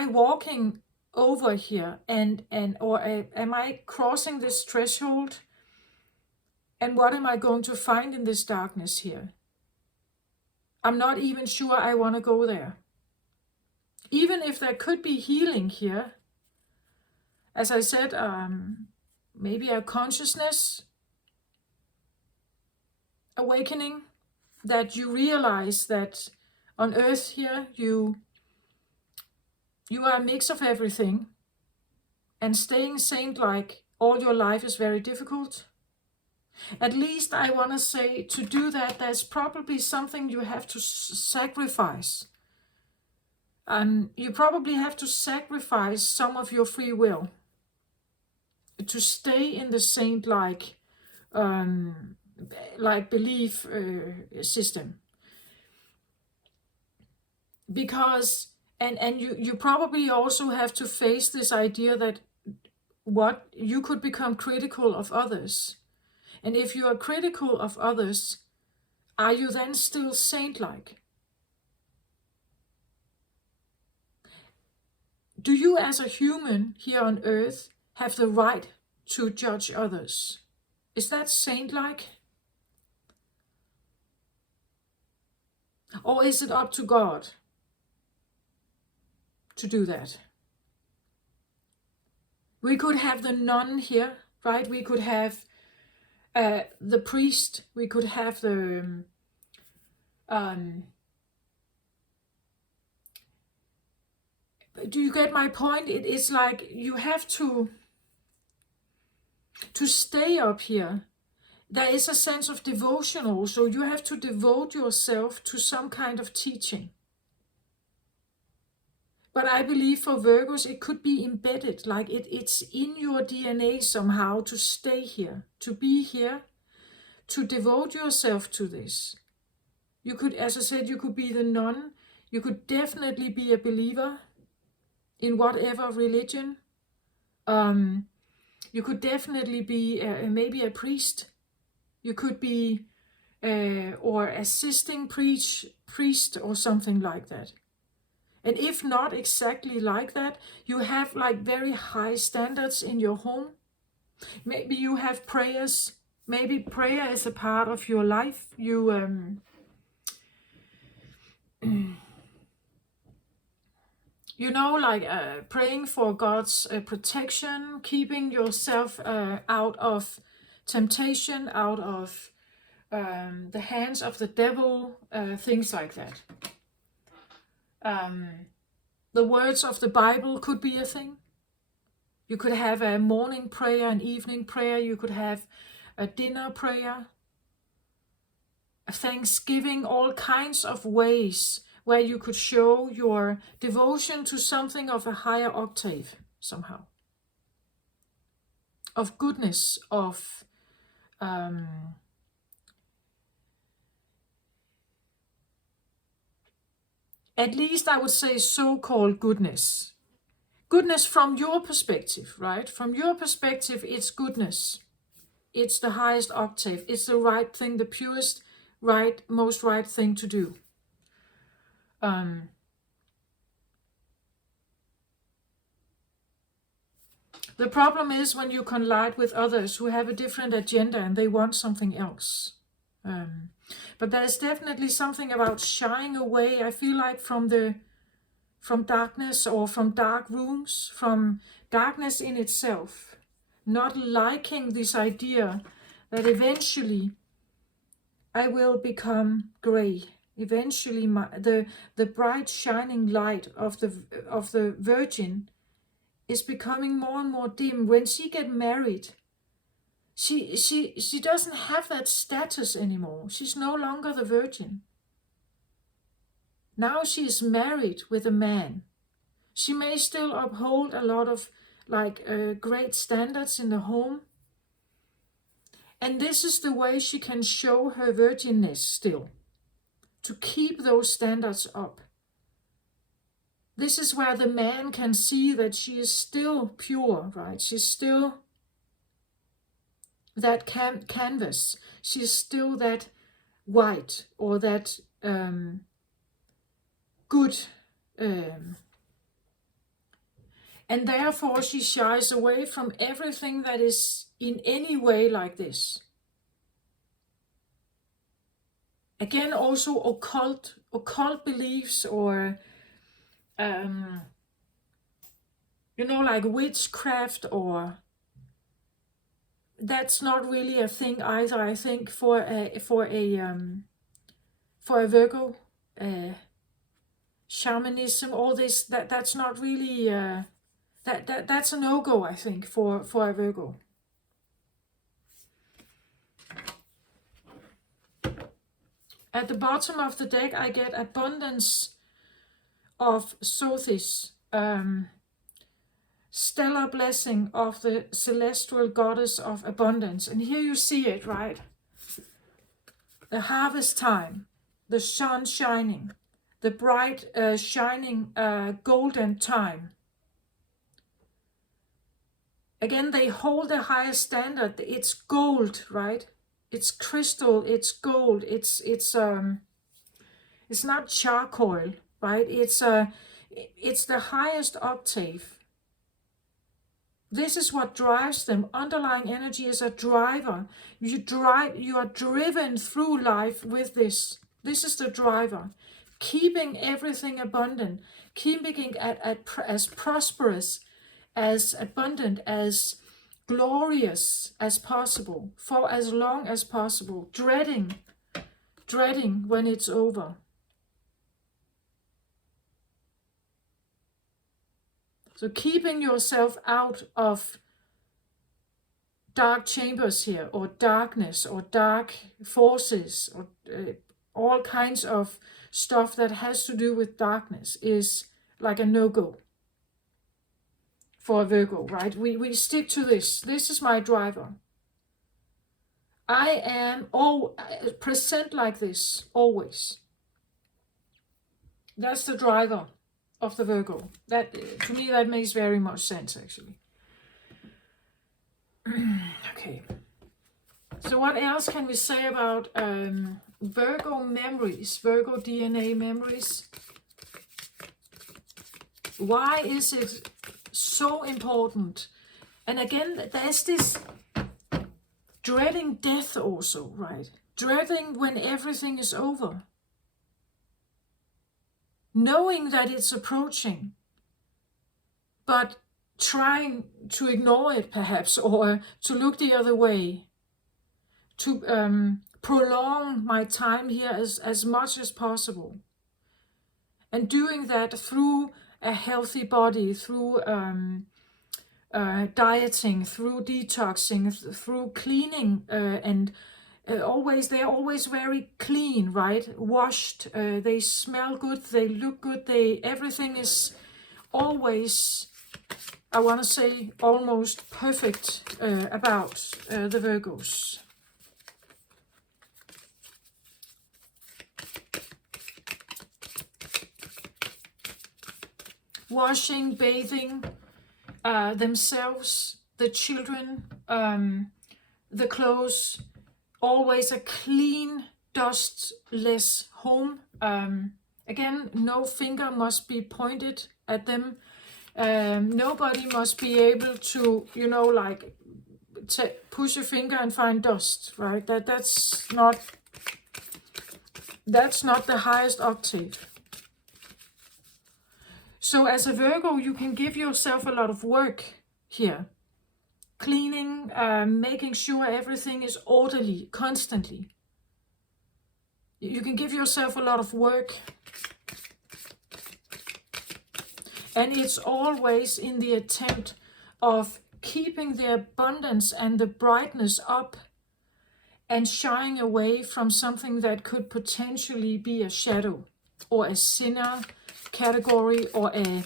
walking over here or am I crossing this threshold? And what am I going to find in this darkness here? I'm not even sure I want to go there. Even if there could be healing here, as I said, maybe a consciousness awakening, that you realize that on earth here, you are a mix of everything, and staying saint-like all your life is very difficult. At least I want to say, to do that, there's probably something you have to sacrifice. You probably have to sacrifice some of your free will to stay in the saint-like belief system. Because, and you probably also have to face this idea that what you could become critical of others. And if you are critical of others, are you then still saint-like? Do you as a human here on earth have the right to judge others? Is that saint-like? Or is it up to God to do that? We could have the nun here, right? We could have the priest. We could have the do you get my point? It is like you have to stay up here. There is a sense of devotion also. You have to devote yourself to some kind of teaching. But I believe for Virgos, it could be embedded, like it's in your DNA somehow to stay here, to be here, to devote yourself to this. You could, as I said, you could be the nun. You could definitely be a believer in whatever religion. You could definitely be maybe a priest. You could be or assisting priest or something like that. And if not exactly like that, you have like very high standards in your home. Maybe you have prayers. Maybe prayer is a part of your life. You you know, like praying for God's protection, keeping yourself out of temptation, out of the hands of the devil, things like that. The words of the Bible could be a thing. You could have a morning prayer, an evening prayer. You could have a dinner prayer, a Thanksgiving, all kinds of ways where you could show your devotion to something of a higher octave somehow. Of goodness, of at least I would say so-called goodness. Goodness from your perspective, right? From your perspective, it's goodness. It's the highest octave. It's the right thing, the purest, right, most right thing to do. The problem is when you collide with others who have a different agenda and they want something else. But there's definitely something about shying away, I feel like, from darkness or from dark rooms, from darkness in itself. Not liking this idea that eventually I will become gray. Eventually the bright shining light of the Virgin is becoming more and more dim. When she get married, she doesn't have that status anymore. She's no longer the Virgin. Now she is married with a man. She may still uphold a lot of great standards in the home. And this is the way she can show her virginness still, to keep those standards up. This is where the man can see that she is still pure, right? She's still that canvas. She's still that white or that good. And therefore she shies away from everything that is in any way like this. Again, also occult beliefs or like witchcraft, or that's not really a thing either. I think for a Virgo, shamanism, all this, that's not really that's a no-go, I think, for a Virgo. At the bottom of the deck, I get abundance of Sothis, stellar blessing of the celestial goddess of abundance. And here you see it, right? The harvest time, the sun shining, the bright shining golden time. Again, they hold a higher standard. It's gold, right? It's crystal, it's gold, it's not charcoal, right? It's the highest octave. This is what drives them. Underlying energy is a driver. You are driven through life with this. This is the driver. Keeping everything abundant, keeping it as prosperous, as abundant, as glorious as possible, for as long as possible, dreading when it's over. So keeping yourself out of dark chambers here, or darkness, or dark forces, or all kinds of stuff that has to do with darkness is like a no-go for a Virgo, right? We stick to this. This is my driver. I am present like this, always. That's the driver of the Virgo. That, to me, that makes very much sense, actually. Okay. So what else can we say about Virgo memories, Virgo DNA memories? Why is it so important? And again, there's this dreading death also, right? Dreading when everything is over. Knowing that it's approaching, but trying to ignore it perhaps, or to look the other way, to prolong my time here as much as possible. And doing that through a healthy body, through dieting, through detoxing, through cleaning, and they're always very clean, right? Washed, they smell good, they look good, everything is always, I want to say, almost perfect about the Virgos. Washing, bathing themselves, the children, the clothes, always a clean, dustless home. Again, no finger must be pointed at them. Nobody must be able to, like push a finger and find dust, right? That's not the highest octave. So as a Virgo, you can give yourself a lot of work here. Cleaning, making sure everything is orderly constantly. You can give yourself a lot of work. And it's always in the attempt of keeping the abundance and the brightness up and shying away from something that could potentially be a shadow or a sinner category or a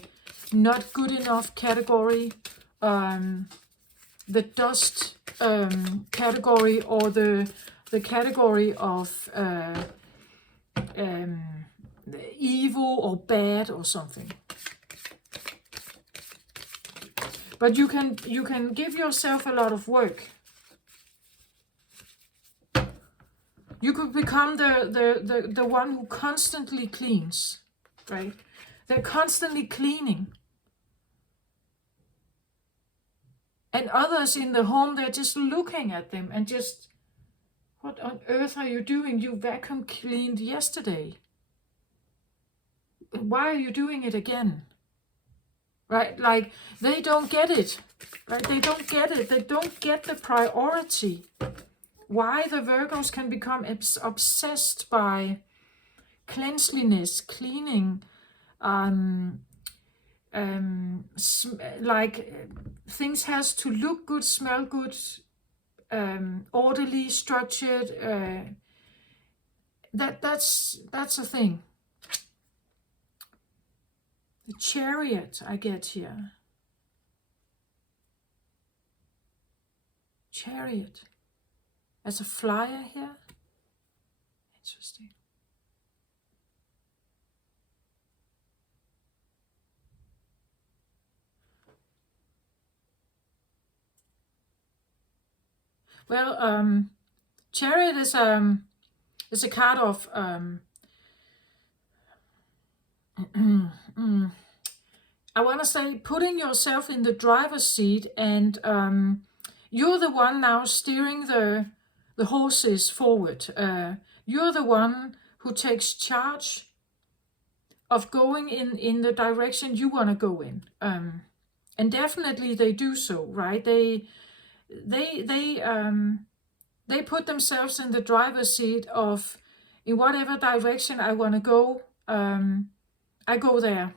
not good enough category, the dust category, or the category of evil or bad or something. But you can give yourself a lot of work. You could become the one who constantly cleans, right? They're constantly cleaning. And others in the home, they're just looking at them and just, what on earth are you doing? You vacuum cleaned yesterday. Why are you doing it again? Right? Like, they don't get it. Right? They don't get it. They don't get the priority. Why the Virgos can become obsessed by cleanliness, cleaning, like things has to look good, smell good, orderly, structured. That's a thing. The Chariot I get here. Chariot as a flyer here. Interesting. Well, Chariot is a card of I want to say putting yourself in the driver's seat, and you're the one now steering the horses forward. You're the one who takes charge of going in the direction you want to go in. And definitely they do so, right? They put themselves in the driver's seat of, in whatever direction I want to go, I go there.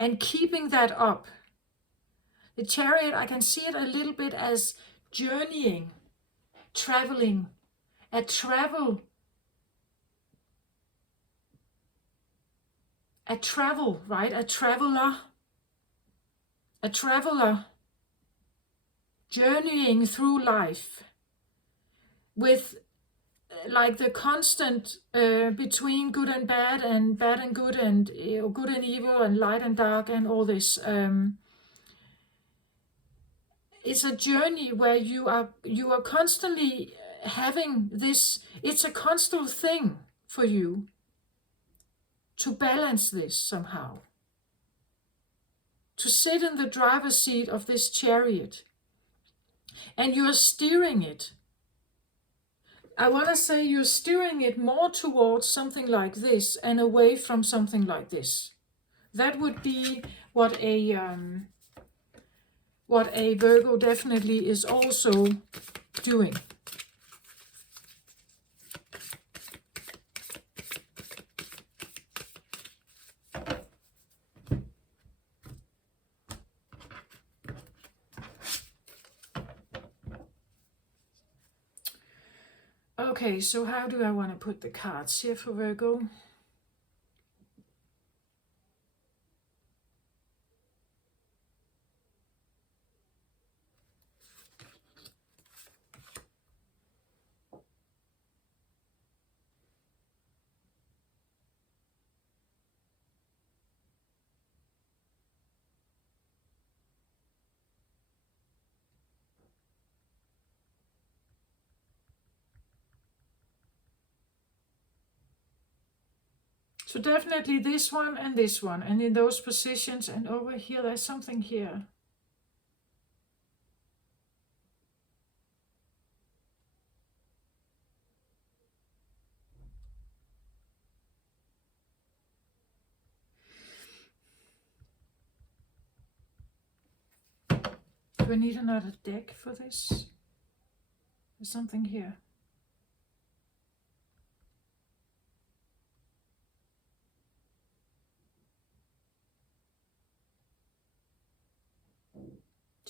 And keeping that up. The Chariot, I can see it a little bit as journeying, traveling, a travel a travel, right? A traveler journeying through life with like the constant between good and bad and good and good and evil and light and dark and all this. It's a journey where you are constantly having this. It's a constant thing for you to balance this somehow, to sit in the driver's seat of this chariot, and you're steering it. I want to say you're steering it more towards something like this and away from something like this. That would be what a Virgo definitely is also doing. Okay, so how do I want to put the cards here for Virgo? So definitely this one, and in those positions, and over here, there's something here. Do I need another deck for this? There's something here.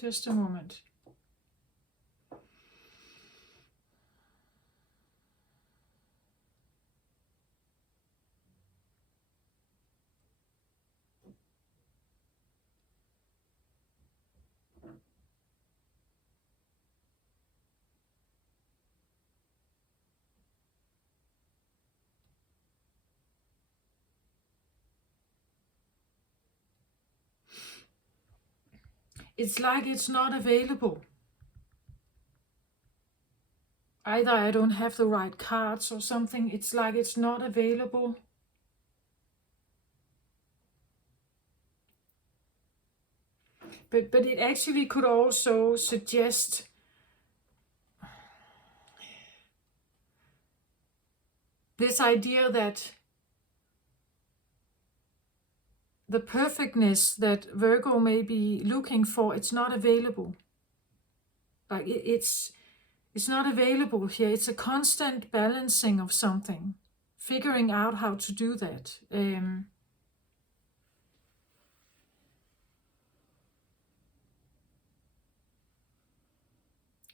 Just a moment. It's like it's not available. Either I don't have the right cards or something. It's like it's not available. But it actually could also suggest this idea that the perfectness that Virgo may be looking for, it's not available. Like it's not available here. It's a constant balancing of something, figuring out how to do that.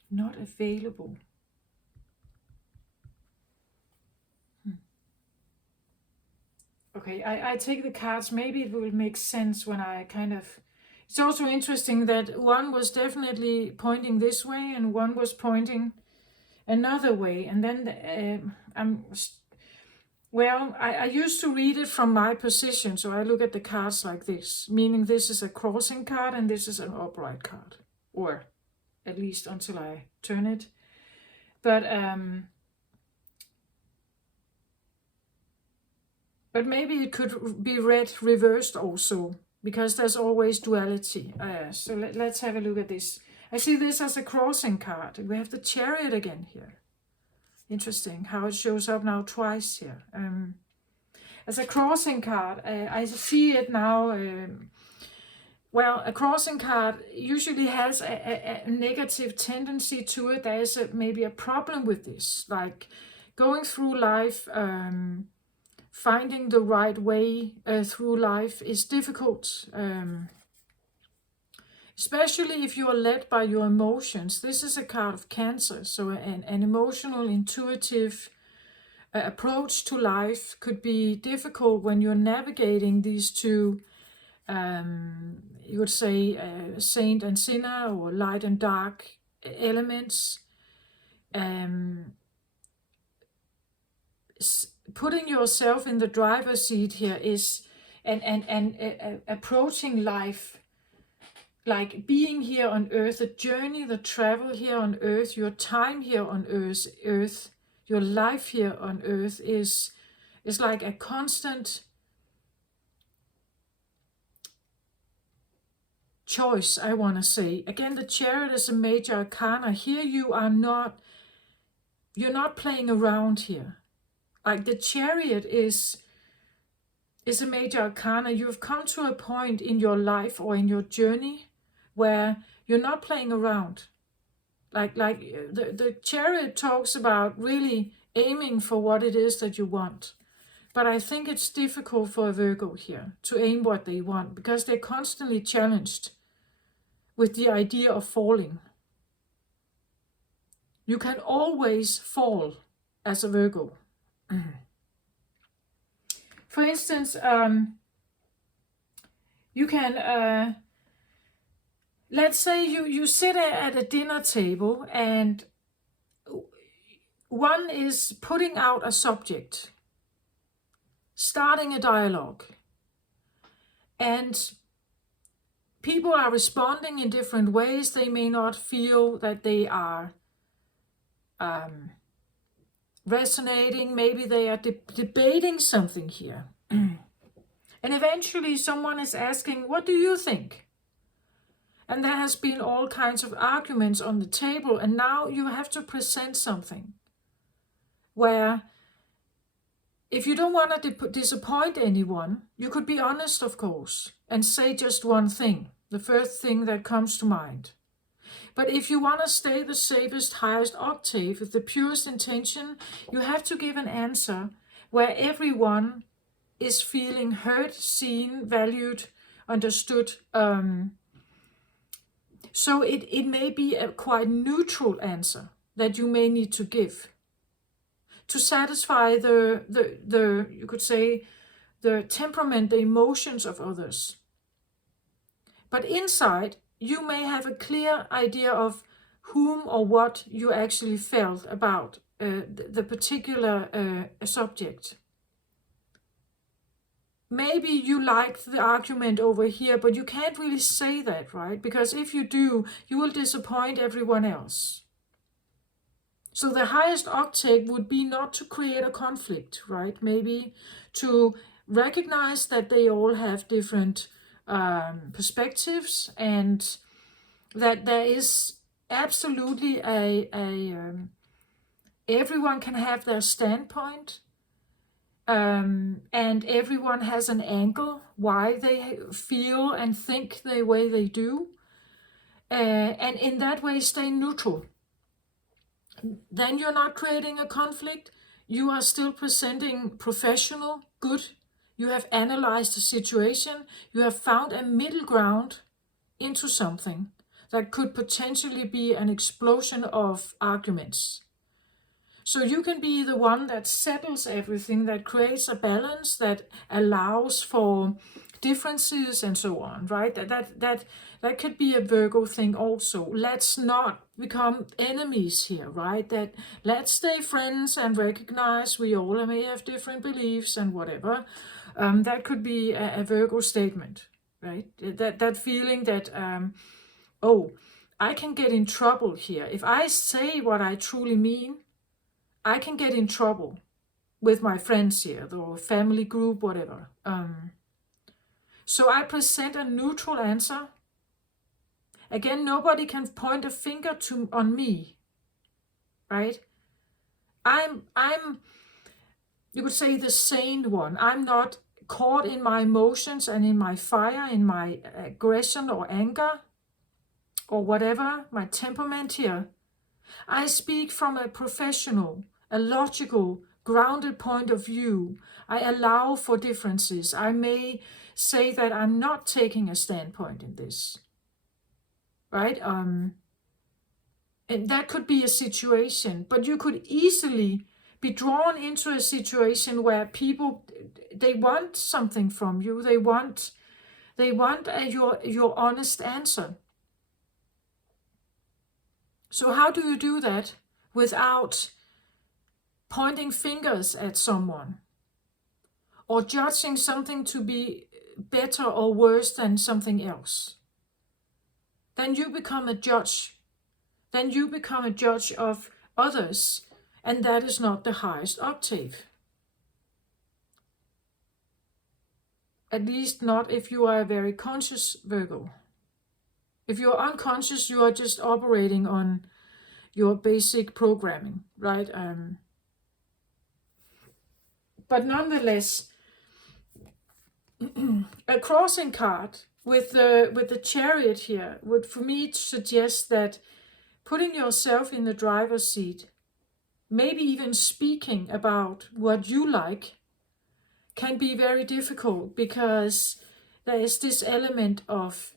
Not available. Okay, I take the cards. Maybe it will make sense when I kind of... It's also interesting that one was definitely pointing this way and one was pointing another way. And then I used to read it from my position. So I look at the cards like this, meaning this is a crossing card and this is an upright card. Or at least until I turn it. But maybe it could be read reversed also, because there's always duality. So let's have a look at this. I see this as a crossing card. We have the Chariot again here. Interesting how it shows up now twice here. As a crossing card, I see it now. Well, a crossing card usually has a negative tendency to it. There is maybe a problem with this, like going through life, finding the right way through life is difficult, especially if you are led by your emotions. This is a card of Cancer, so an emotional, intuitive approach to life could be difficult when you're navigating these two, you would say, saint and sinner, or light and dark elements. Putting yourself in the driver's seat here is, and approaching life, like being here on earth, the journey, the travel here on earth, your time here on earth, your life here on earth is like a constant choice, I want to say. Again, the Chariot is a major arcana. Here you're not playing around here. Like the Chariot is a major arcana. You've come to a point in your life or in your journey where you're not playing around. Like the Chariot talks about really aiming for what it is that you want. But I think it's difficult for a Virgo here to aim what they want, because they're constantly challenged with the idea of falling. You can always fall as a Virgo. For instance, you can, let's say you sit at a dinner table and one is putting out a subject, starting a dialogue, and people are responding in different ways. They may not feel that they are resonating. Maybe they are debating something here. And eventually someone is asking, what do you think? And there has been all kinds of arguments on the table, and now you have to present something where, if you don't want to disappoint anyone, you could be honest, of course, and say just one thing, the first thing that comes to mind. But if you want to stay the safest, highest octave with the purest intention, you have to give an answer where everyone is feeling heard, seen, valued, understood. So it may be a quite neutral answer that you may need to give to satisfy the you could say, the temperament, the emotions of others. But inside, you may have a clear idea of whom or what you actually felt about the particular subject. Maybe you liked the argument over here, but you can't really say that, right? Because if you do, you will disappoint everyone else. So the highest octave would be not to create a conflict, right? Maybe to recognize that they all have different perspectives, and that there is absolutely everyone can have their standpoint, and everyone has an angle why they feel and think the way they do, and in that way stay neutral. Then you're not creating a conflict. You are still presenting professional, good. You have analyzed the situation. You have found a middle ground into something that could potentially be an explosion of arguments. So you can be the one that settles everything, that creates a balance, that allows for differences and so on, right? That could be a Virgo thing also. Let's not become enemies here, right? That let's stay friends and recognize we all may have different beliefs and whatever. That could be a Virgo statement, right? That feeling that, oh, I can get in trouble here. If I say what I truly mean, I can get in trouble with my friends here, the family group, whatever. So I present a neutral answer. Again, nobody can point a finger on me, right? I'm you could say the sane one. I'm not caught in my emotions and in my fire, in my aggression or anger or whatever, my temperament here. I speak from a professional, a logical, grounded point of view. I allow for differences. I may say that I'm not taking a standpoint in this, right? And that could be a situation, but you could easily be drawn into a situation where people, they want something from you. They want your honest answer. So how do you do that without pointing fingers at someone or judging something to be better or worse than something else? Then you become a judge. Then you become a judge of others, and that is not the highest octave. At least not if you are a very conscious Virgo. If you're unconscious, you are just operating on your basic programming, right? But nonetheless, a crossing card with the Chariot here would, for me, suggest that putting yourself in the driver's seat, maybe even speaking about what you like, can be very difficult, because there is this element of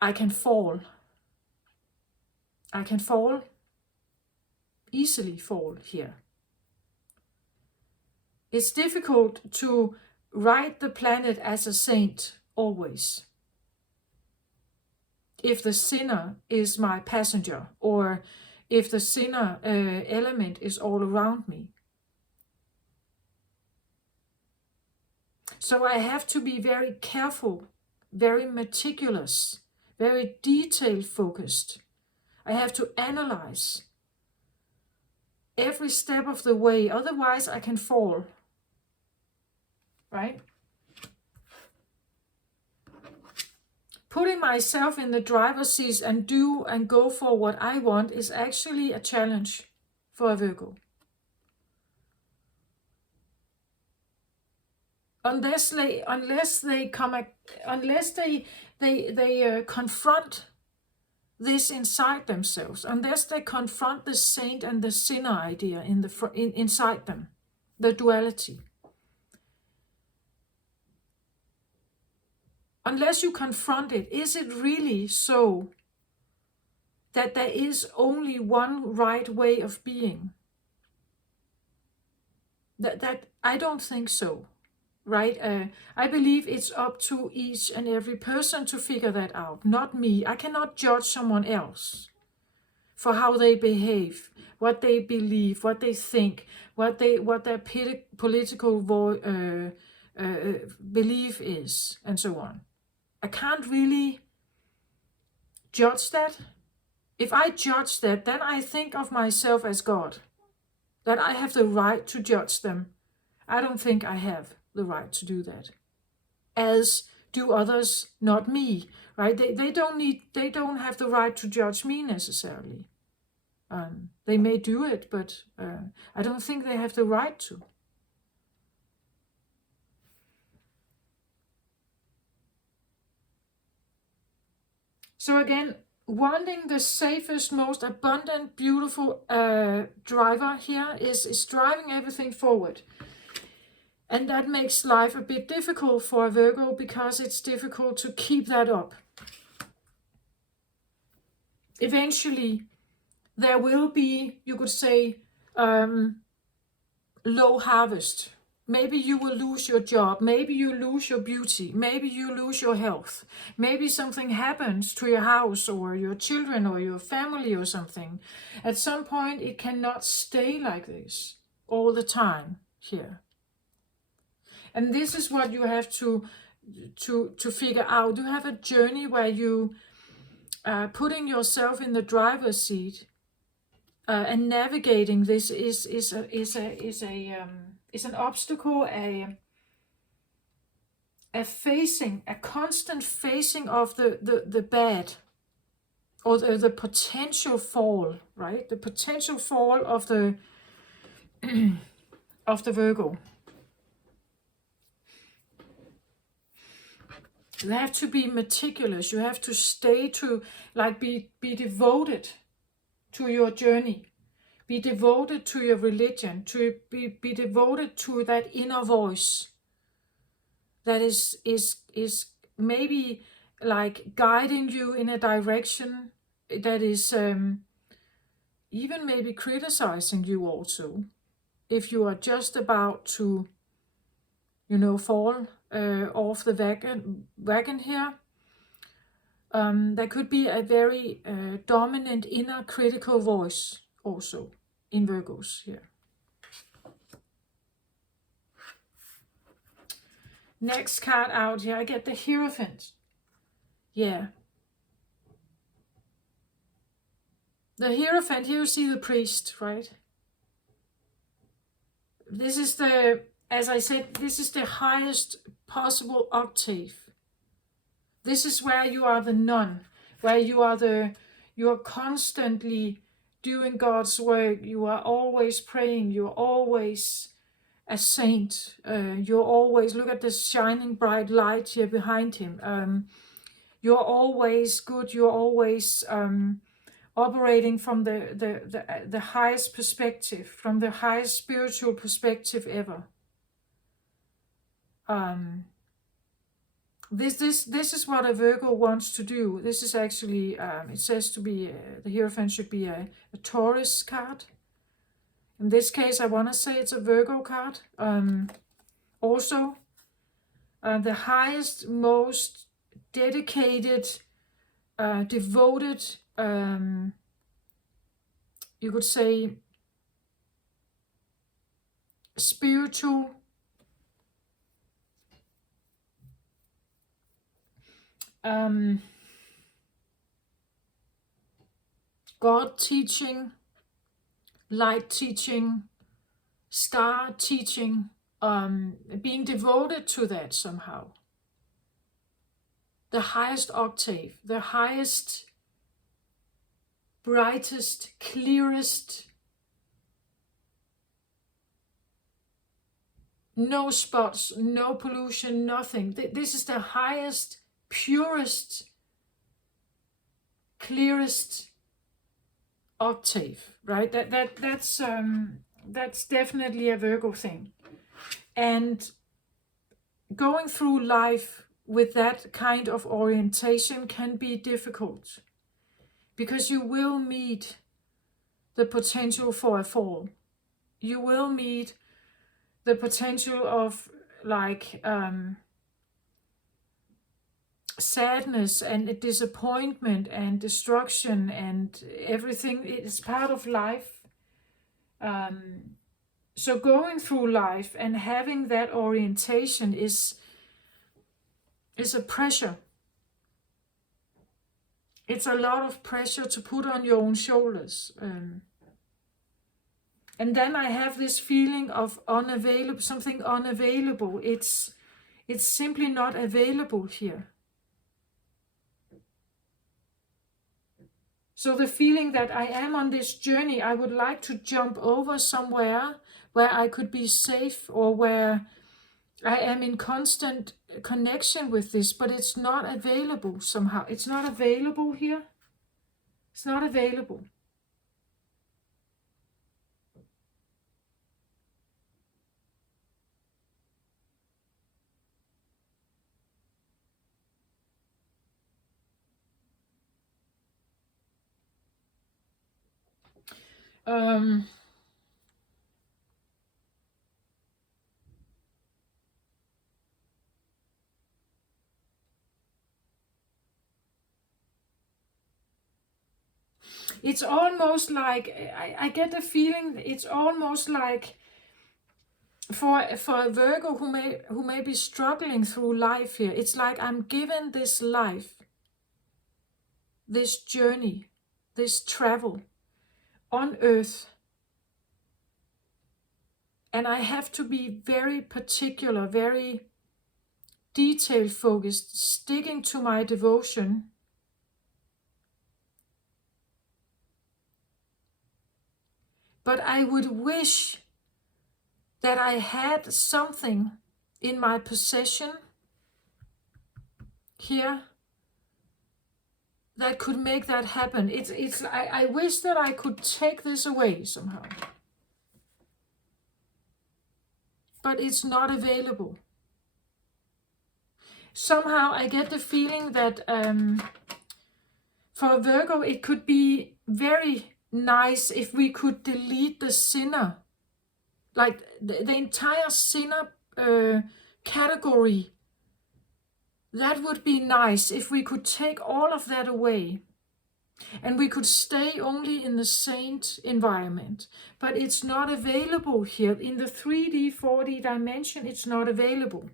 I can fall, easily fall here. It's difficult to write the planet as a saint always, if the sinner is my passenger, or if the sinner element is all around me. So I have to be very careful, very meticulous, very detail focused. I have to analyze every step of the way, otherwise I can fall, right? Putting myself in the driver's seat and do and go for what I want is actually a challenge for a Virgo. Unless they confront this inside themselves, unless they confront the saint and the sinner idea inside them, the duality. Unless you confront it, is it really so that there is only one right way of being? That I don't think so, right? I believe it's up to each and every person to figure that out, not me. I cannot judge someone else for how they behave, what they believe, what they think, what their political belief is, and so on. I can't really judge that. If I judge that, then I think of myself as God, that I have the right to judge them. I don't think I have the right to do that, as do others, not me, right? They don't have the right to judge me necessarily. They may do it, but I don't think they have the right to. So again, wanting the safest, most abundant, beautiful driver here is driving everything forward. And that makes life a bit difficult for a Virgo, because it's difficult to keep that up. Eventually, there will be, you could say, low harvest. Maybe you will lose your job. Maybe you lose your beauty. Maybe you lose your health. Maybe something happens to your house or your children or your family or something. At some point, it cannot stay like this all the time here. And this is what you have to figure out. You have a journey where you putting yourself in the driver's seat and navigating this is an obstacle, a constant facing of the bad, or the potential fall, right? The potential fall of the of the Virgo. You have to be meticulous. You have to stay to, like, be devoted to your journey. Be devoted to your religion, to be devoted to that inner voice that is maybe like guiding you in a direction that is even maybe criticizing you also, if you are just about to, fall off the wagon here. There could be a very dominant inner critical voice also in Virgos here. Next card out here, I get the Hierophant. Yeah. The Hierophant, here you see the priest, right? This is as I said, this is the highest possible octave. This is where you are the nun, where you are constantly doing God's work. You are always praying. You're always a saint. You're always, look at this shining bright light here behind him. You're always good. You're always operating from the highest perspective, from the highest spiritual perspective ever. This is what a Virgo wants to do. This is actually, it says to be, the Hierophant should be a Taurus card. In this case, I want to say it's a Virgo card. Also, the highest, most dedicated, devoted, you could say, spiritual, God teaching, light teaching, star teaching, being devoted to that somehow. The highest octave, the highest, brightest, clearest, no spots, no pollution, nothing. This is the highest, purest, clearest octave, right? That's definitely a Virgo thing. And going through life with that kind of orientation can be difficult, because you will meet the potential for a fall. You will meet the potential of sadness and disappointment and destruction and everything. It's part of life. So going through life and having that orientation is a pressure. It's a lot of pressure to put on your own shoulders. And then I have this feeling of something unavailable. It's simply not available here. So the feeling that I am on this journey, I would like to jump over somewhere where I could be safe, or where I am in constant connection with this, but it's not available somehow. It's not available here. It's not available. It's almost like, I get the feeling it's almost like for a Virgo who may be struggling through life here, it's like I'm given this life, this journey, this travel on earth, and I have to be very particular, very detail focused, sticking to my devotion. But I would wish that I had something in my possession here that could make that happen. I wish that I could take this away somehow. But it's not available. Somehow I get the feeling that for Virgo it could be very nice if we could delete the sinner like the entire sinner category. That would be nice if we could take all of that away and we could stay only in the saint environment. But it's not available here. In the 3D, 4D dimension, it's not available.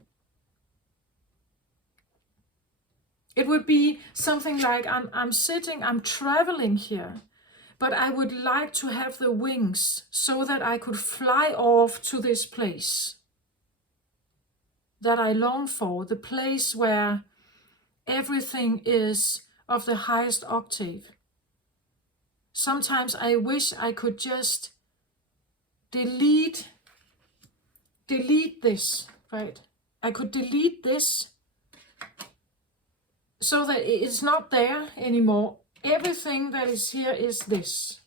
It would be something like I'm traveling here, but I would like to have the wings so that I could fly off to this place that I long for, the place where everything is of the highest octave. Sometimes I wish I could just delete this, right? I could delete this so that it's not there anymore. Everything that is here is this.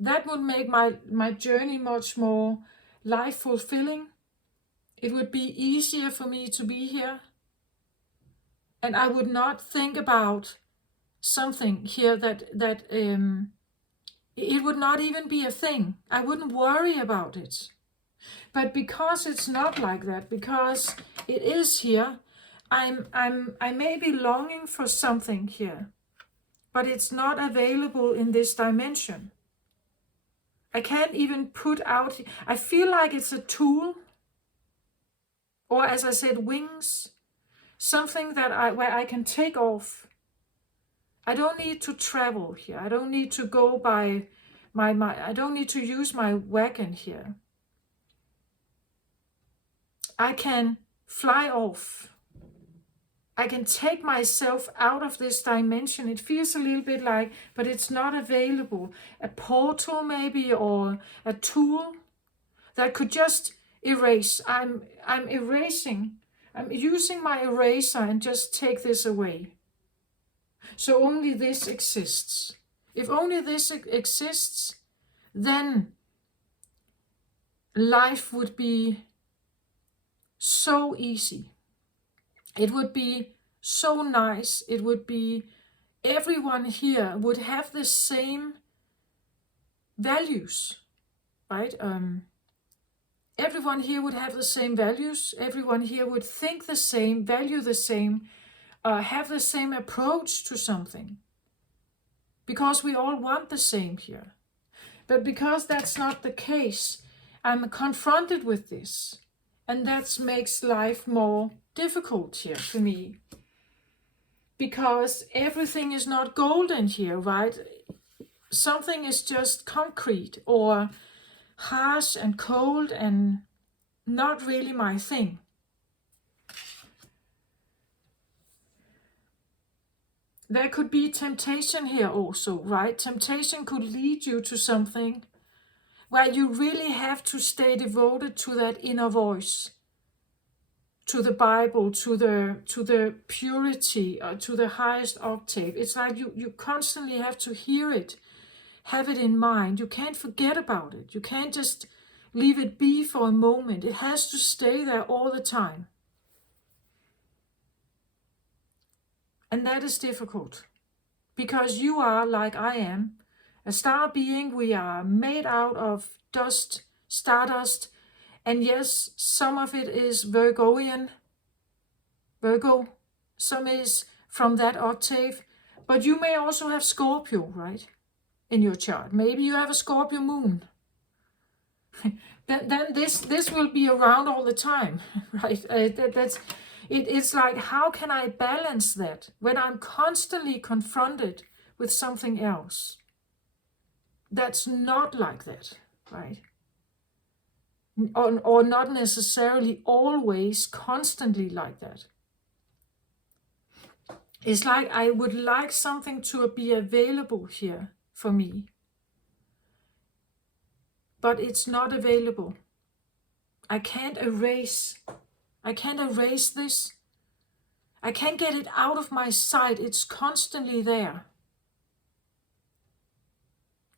That would make my journey much more life fulfilling. It would be easier for me to be here. And I would not think about something here that it would not even be a thing. I wouldn't worry about it. But because it's not like that, because it is here, I may be longing for something here, but it's not available in this dimension. I can't even put out, I feel like it's a tool, or as I said, wings, something that where I can take off. I don't need to travel here. I don't need to go by I don't need to use my wagon here. I can fly off. I can take myself out of this dimension. It feels a little bit like, but it's not available. A portal maybe, or a tool that could just erase. I'm erasing. I'm using my eraser and just take this away. So only this exists. If only this exists, then life would be so easy. It would be so nice. It would be, everyone here would have the same values, right? Everyone here would have the same values. Everyone here would think the same, value the same, have the same approach to something. Because we all want the same here. But because that's not the case, I'm confronted with this. And that makes life more difficult here for me. Because everything is not golden here, right? Something is just concrete or harsh and cold and not really my thing. There could be temptation here also, right? Temptation could lead you to something where you really have to stay devoted to that inner voice, to the Bible, to the purity, to the highest octave. It's like you constantly have to hear it, have it in mind. You can't forget about it. You can't just leave it be for a moment. It has to stay there all the time. And that is difficult, because you are, like I am, a star being. We are made out of dust, stardust, and yes, some of it is Virgo, some is from that octave, but you may also have Scorpio, right, in your chart. Maybe you have a Scorpio moon. then this will be around all the time, right? It's like, how can I balance that when I'm constantly confronted with something else that's not like that, right? Or not necessarily always constantly like that. It's like I would like something to be available here for me, but it's not available. I can't erase this. I can't get it out of my sight. It's constantly there.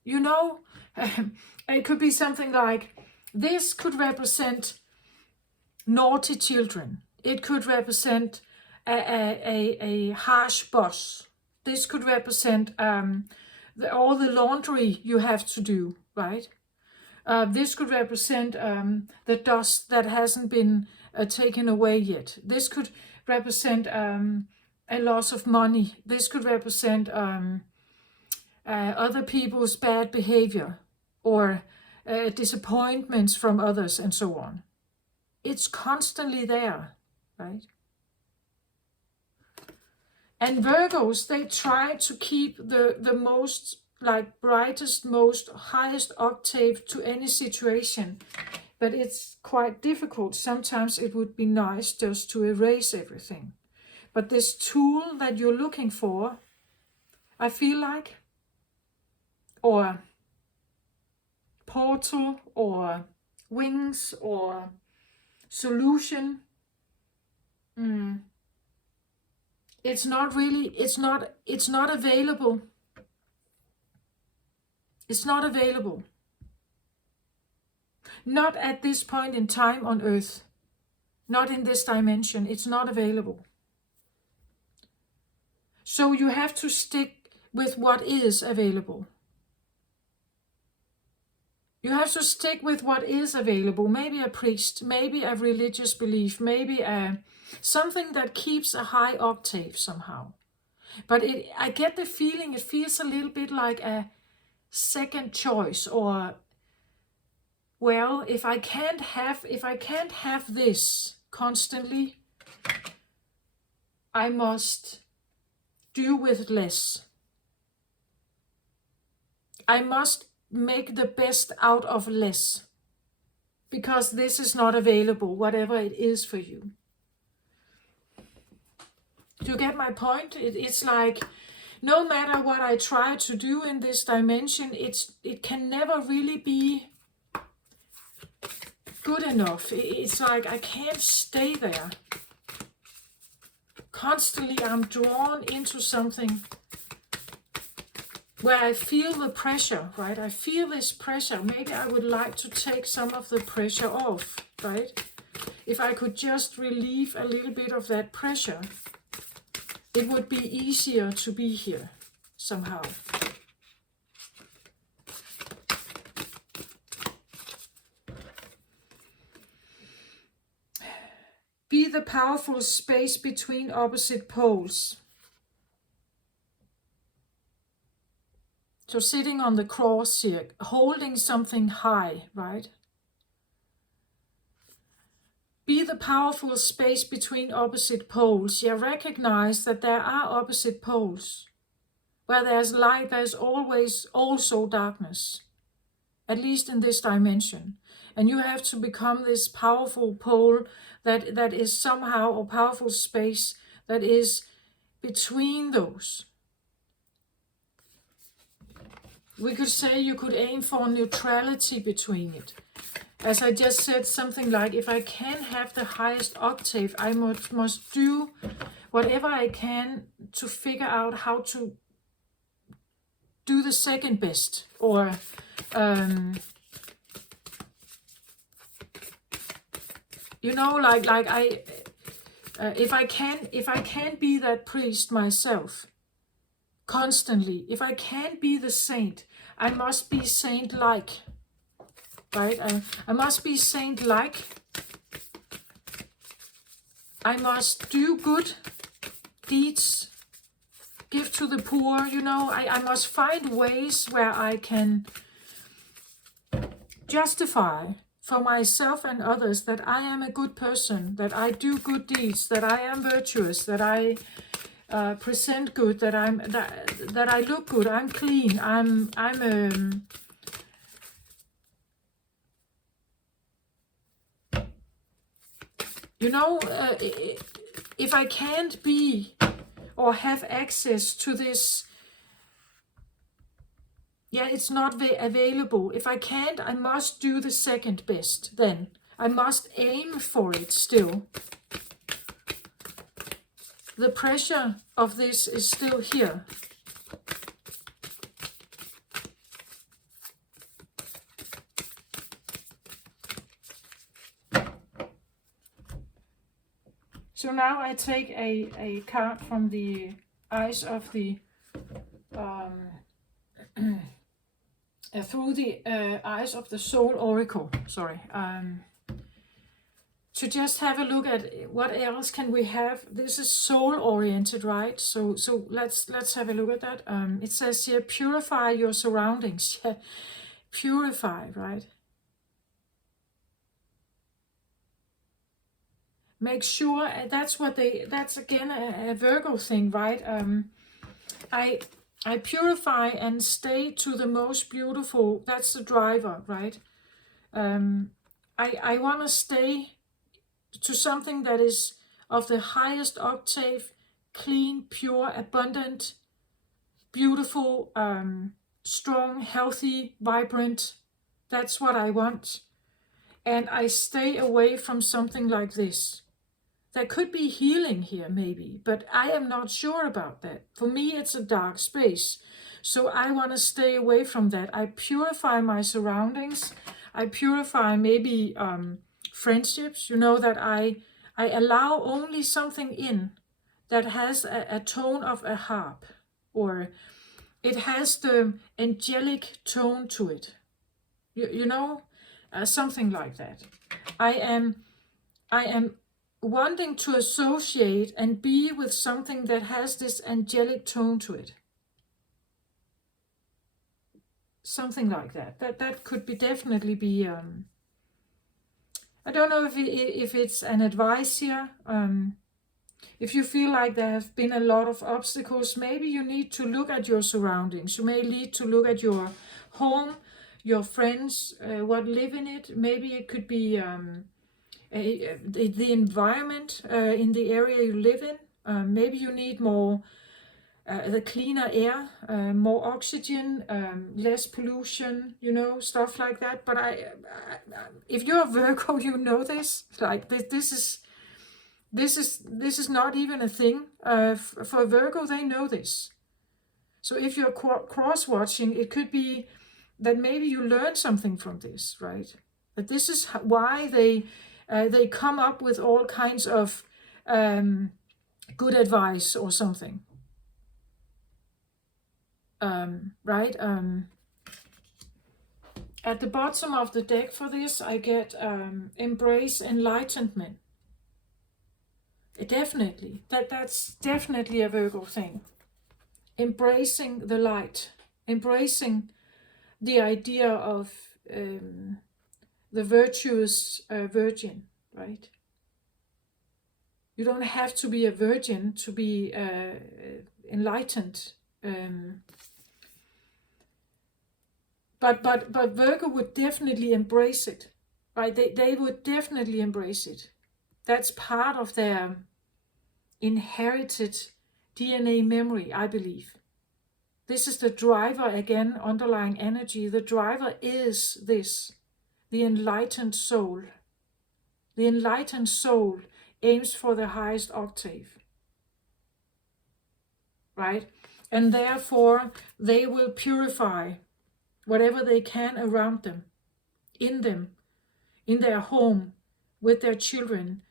You know, it could be something like, this could represent naughty children. It could represent a harsh boss. This could represent all the laundry you have to do, right? This could represent the dust that hasn't been taken away yet. This could represent a loss of money. This could represent other people's bad behavior or disappointments from others and so on. It's constantly there, right? And Virgos, they try to keep the most like brightest, most highest octave to any situation. But it's quite difficult. Sometimes it would be nice just to erase everything. But this tool that you're looking for, I feel like, or portal, or wings, or solution, it's not really, it's not available. It's not available. Not at this point in time on Earth. Not in this dimension. It's not available. So you have to stick with what is available. You have to stick with what is available. Maybe a priest, maybe a religious belief, maybe something that keeps a high octave somehow. But I get the feeling it feels a little bit like a second choice, or, well, if I can't have this constantly, I must do with less. I must make the best out of less, because this is not available, whatever it is for you. Do you get my point? It's like, no matter what I try to do in this dimension, it can never really be good enough. It's like I can't stay there. Constantly I'm drawn into something where I feel the pressure, right? I feel this pressure. Maybe I would like to take some of the pressure off, right? If I could just relieve a little bit of that pressure, it would be easier to be here somehow. Be the powerful space between opposite poles. So sitting on the cross here, holding something high, right? Be the powerful space between opposite poles. Yeah, recognize that there are opposite poles. Where there's light, there's always also darkness. At least in this dimension. And you have to become this powerful pole that is somehow a powerful space that is between those. We could say you could aim for neutrality between it. As I just said, something like, if I can have the highest octave, I must do whatever I can to figure out how to do the second best. Or you know, like I, if I can be that priest myself, constantly, if I can be the saint, I must be saint-like, right? I must be saint-like. I must do good deeds, give to the poor, you know. I must find ways where I can justify for myself and others that I am a good person, that I do good deeds, that I am virtuous, that I present good, that I look good, I'm clean, I'm you know, if I can't be or have access to this, yeah, it's not available. If I can't, I must do the second best then. I must aim for it still. The pressure of this is still here. So now I take a card from the eyes of the through the eyes of the Soul Oracle, sorry, to just have a look at what else can we have. This is soul oriented, right? So let's have a look at that. It says here, purify your surroundings. Purify, right? Make sure, that's again a Virgo thing, right? I purify and stay to the most beautiful. That's the driver, right? I want to stay to something that is of the highest octave, clean, pure, abundant, beautiful, strong, healthy, vibrant. That's what I want. And I stay away from something like this. There could be healing here maybe, but I am not sure about that. For me, it's a dark space. So I want to stay away from that. I purify my surroundings. I purify maybe friendships, that I allow only something in that has a tone of a harp, or it has the angelic tone to it. Something like that. I am wanting to associate and be with something that has this angelic tone to it. Something like that. That could be definitely be. I don't know if it's an advice here. If you feel like there have been a lot of obstacles, maybe you need to look at your surroundings. You may need to look at your home, your friends, what live in it. Maybe it could be the environment in the area you live in. Maybe you need more the cleaner air, more oxygen, less pollution, stuff like that. But if you're a Virgo, you know this. Like this is not even a thing. For Virgo, they know this. So if you're cross-watching, it could be that maybe you learn something from this, right? That this is why they come up with all kinds of good advice or something. Right? At the bottom of the deck for this, I get embrace enlightenment. Definitely. That's definitely a Virgo thing. Embracing the light. Embracing the idea of the virtuous virgin, right? You don't have to be a virgin to be enlightened. But Virgo would definitely embrace it, right? They would definitely embrace it. That's part of their inherited DNA memory, I believe. This is the driver, again, underlying energy. The driver is this, the enlightened soul. The enlightened soul aims for the highest octave, right? And therefore, they will purify whatever they can around them, in their home, with their children.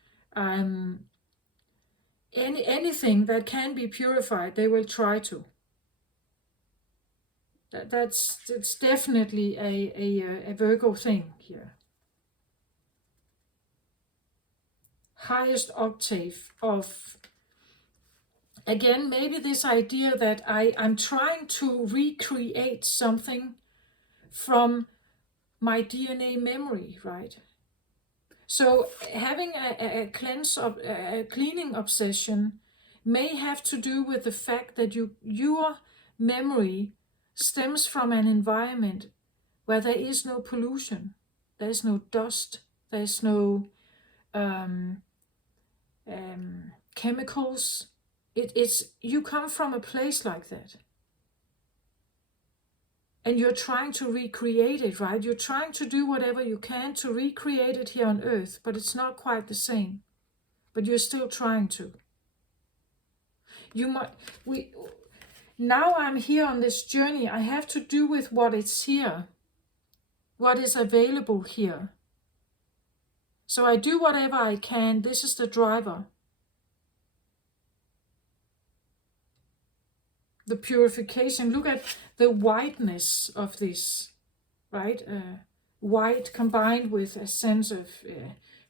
Anything that can be purified, they will try to. That's definitely a Virgo thing here. Highest octave of, again, maybe this idea that I'm trying to recreate something from my DNA memory, right? So having a cleaning obsession may have to do with the fact that your memory stems from an environment where there is no pollution, there is no dust, there is no chemicals. You come from a place like that. And you're trying to recreate it, right? You're trying to do whatever you can to recreate it here on Earth, but it's not quite the same. But you're still trying to. Now I'm here on this journey. I have to do with what is here, what is available here. So I do whatever I can. This is the driver. The purification. Look at the whiteness of this. right? White combined with a sense of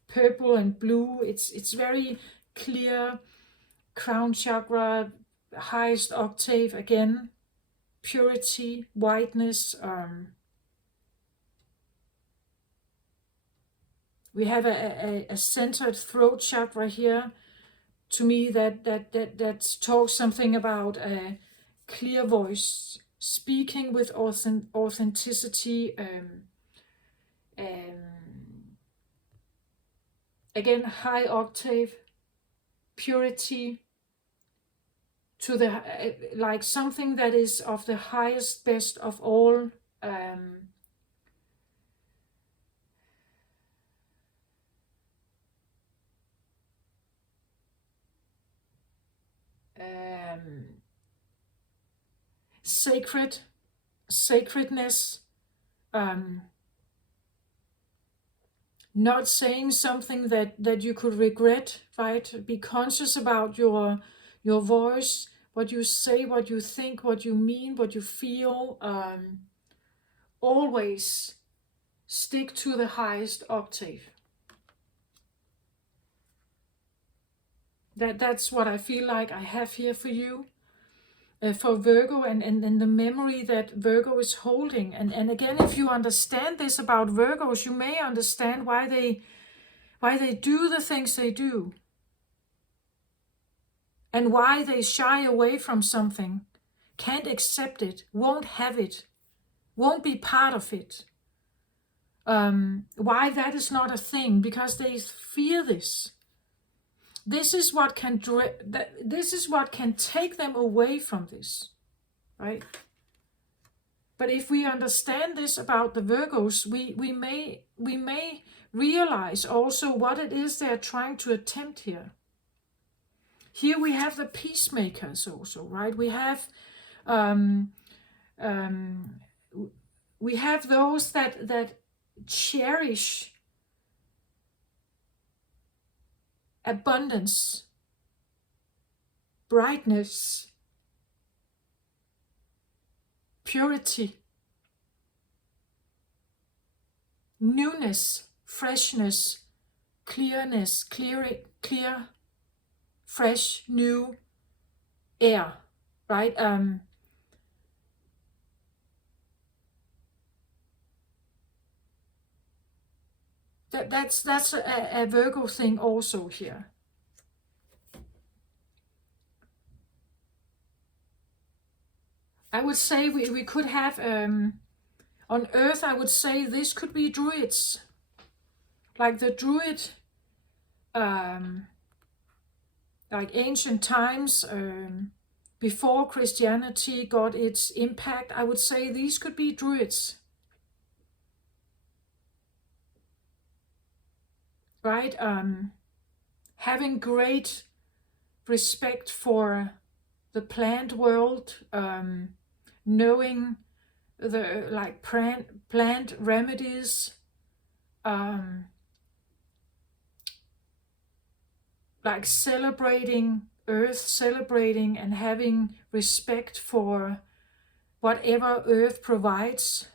purple and blue. It's very clear. Crown chakra, highest octave again, purity, whiteness. We have a centered throat chakra here. To me, that talks something about a clear voice, speaking with authenticity. Again, high octave, purity, to the like something that is of the highest best of all. Um, um, sacredness, not saying something that you could regret, right? Be conscious about your voice, what you say, what you think, what you mean, what you feel. Always stick to the highest octave. That's what I feel like I have here for you. For Virgo, and the memory that Virgo is holding. And again, if you understand this about Virgos, you may understand why they do the things they do, and why they shy away from something, can't accept it, won't have it, won't be part of it. Why that is not a thing, because they fear this. This is what can take them away from this, right? But if we understand this about the Virgos, we may realize also what it is they are trying to attempt here. Here we have the peacemakers also, right? We have those that cherish abundance, brightness, purity, newness, freshness, clearness, clear, fresh, new air, right? That's a Virgo thing also here. I would say we could have on Earth. I would say this could be druids, like the druid, like ancient times, before Christianity got its impact. I would say these could be druids, right? Having great respect for the plant world, knowing the like plant remedies, like celebrating earth, celebrating and having respect for whatever earth provides,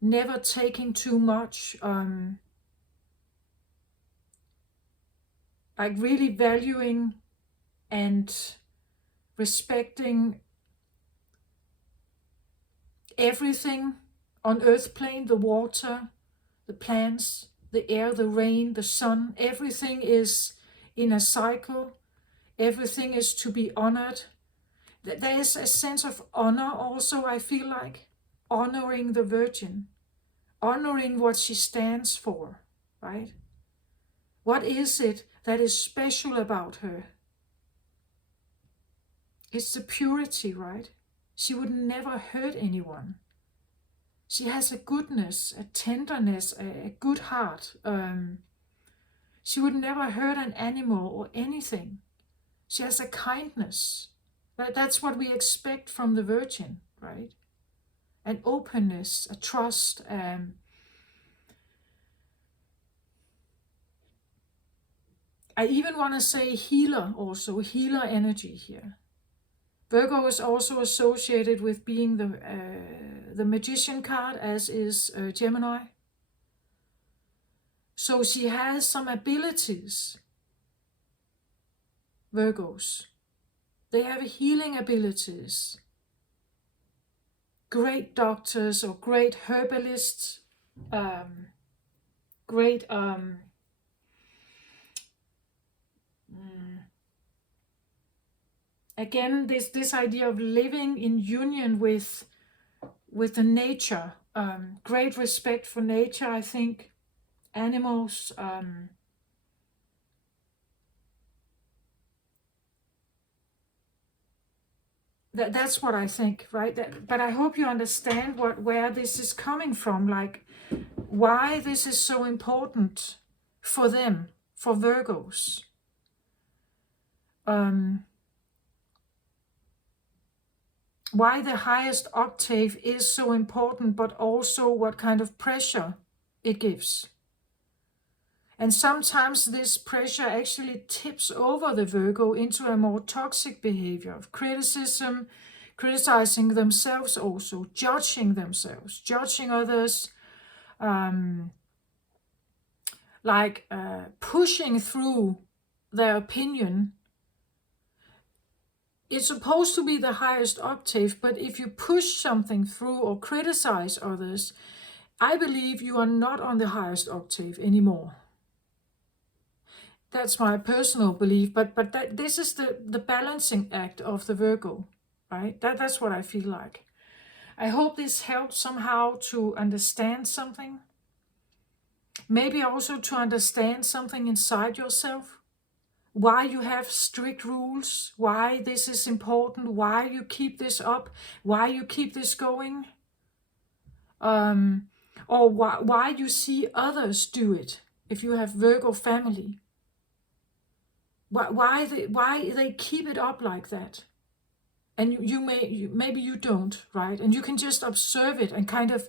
never taking too much, like really valuing and respecting everything on earth plane, the water, the plants, the air, the rain, the sun. Everything is in a cycle. Everything is to be honored. There is a sense of honor also, I feel like, honoring the Virgin, honoring what she stands for, right? What is it that is special about her? It's the purity, right? She would never hurt anyone. She has a goodness, a tenderness, a good heart. She would never hurt an animal or anything. She has a kindness. That's what we expect from the Virgin, right? An openness, a trust. I even want to say healer also, healer energy here. Virgo is also associated with being the Magician card, as is Gemini. So she has some abilities, Virgos. They have healing abilities. Great doctors or great herbalists, great again, this idea of living in union with the nature, great respect for nature, I think, animals, that's what I think, right? But I hope you understand where this is coming from, like why this is so important for them, for Virgos. Why the highest octave is so important, but also what kind of pressure it gives. And sometimes this pressure actually tips over the Virgo into a more toxic behavior of criticism, criticizing themselves also, judging themselves, judging others, pushing through their opinion. It's supposed to be the highest octave, but if you push something through or criticize others, I believe you are not on the highest octave anymore. That's my personal belief, but this is the balancing act of the Virgo, right? That's what I feel like. I hope this helps somehow to understand something. Maybe also to understand something inside yourself. Why you have strict rules, why this is important, why you keep this up, why you keep this going, or why you see others do it. If you have Virgo family, why they keep it up like that, and maybe you don't, right? And you can just observe it and kind of,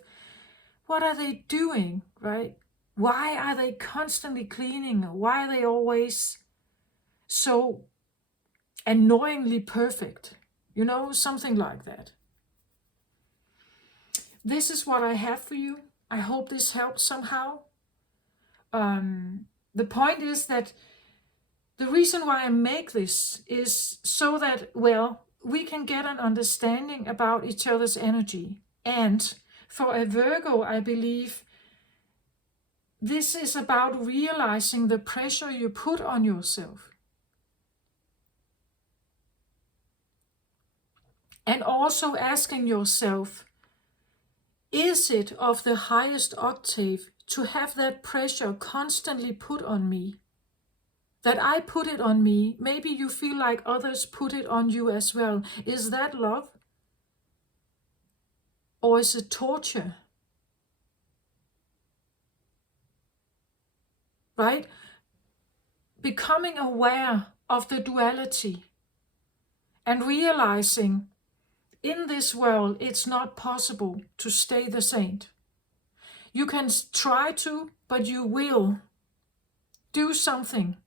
what are they doing, right? Why are they constantly cleaning? Why are they always so annoyingly perfect? You know, something like that. This is what I have for you. I hope this helps somehow. The point is that the reason why I make this is so that, well, we can get an understanding about each other's energy. And for a Virgo, I believe this is about realizing the pressure you put on yourself. And also asking yourself, is it of the highest octave to have that pressure constantly put on me? That I put it on me, maybe you feel like others put it on you as well. Is that love? Or is it torture? Right? Becoming aware of the duality and realizing in this world it's not possible to stay the saint. You can try to, but you will do something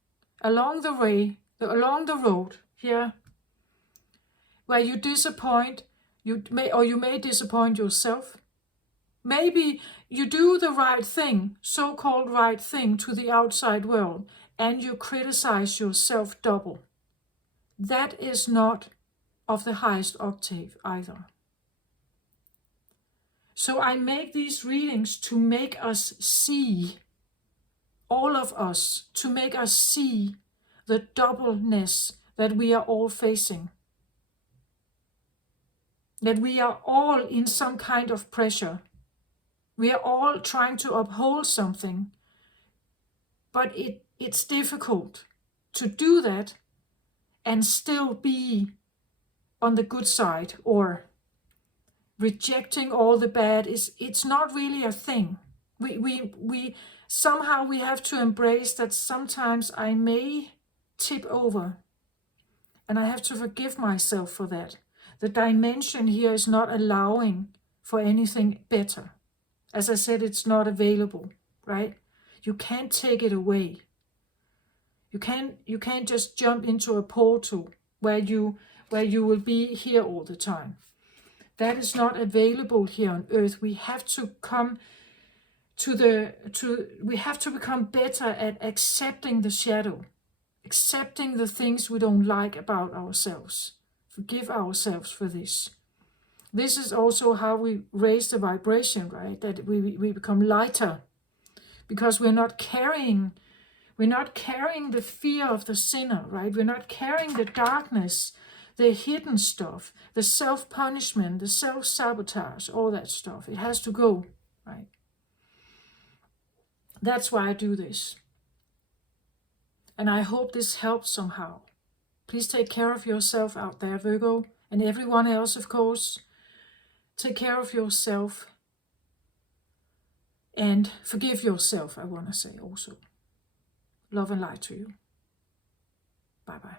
along the way, along the road here, where you disappoint, you may disappoint yourself. Maybe you do the right thing, so-called right thing, to the outside world, and you criticize yourself double. That is not of the highest octave either. So I make these readings to make us see, all of us, to make us see the doubleness that we are all facing. That we are all in some kind of pressure. We are all trying to uphold something, but it's difficult to do that and still be on the good side, or rejecting all the bad. It's not really a thing. We somehow we have to embrace that sometimes I may tip over, and I have to forgive myself for that. The dimension here is not allowing for anything better. As I said, it's not available, right? You can't take it away. You can't just jump into a portal where you where you will be here all the time. That is not available here on earth. We have to come we have to become better at accepting the shadow, accepting the things we don't like about ourselves. Forgive ourselves for this. This is also how we raise the vibration, right? That we become lighter, because we're not carrying the fear of the sinner, right? We're not carrying the darkness, the hidden stuff, the self-punishment, the self-sabotage, all that stuff. It has to go, right? That's why I do this. And I hope this helps somehow. Please take care of yourself out there, Virgo, and everyone else, of course. Take care of yourself. And forgive yourself, I want to say also. Love and light to you. Bye-bye.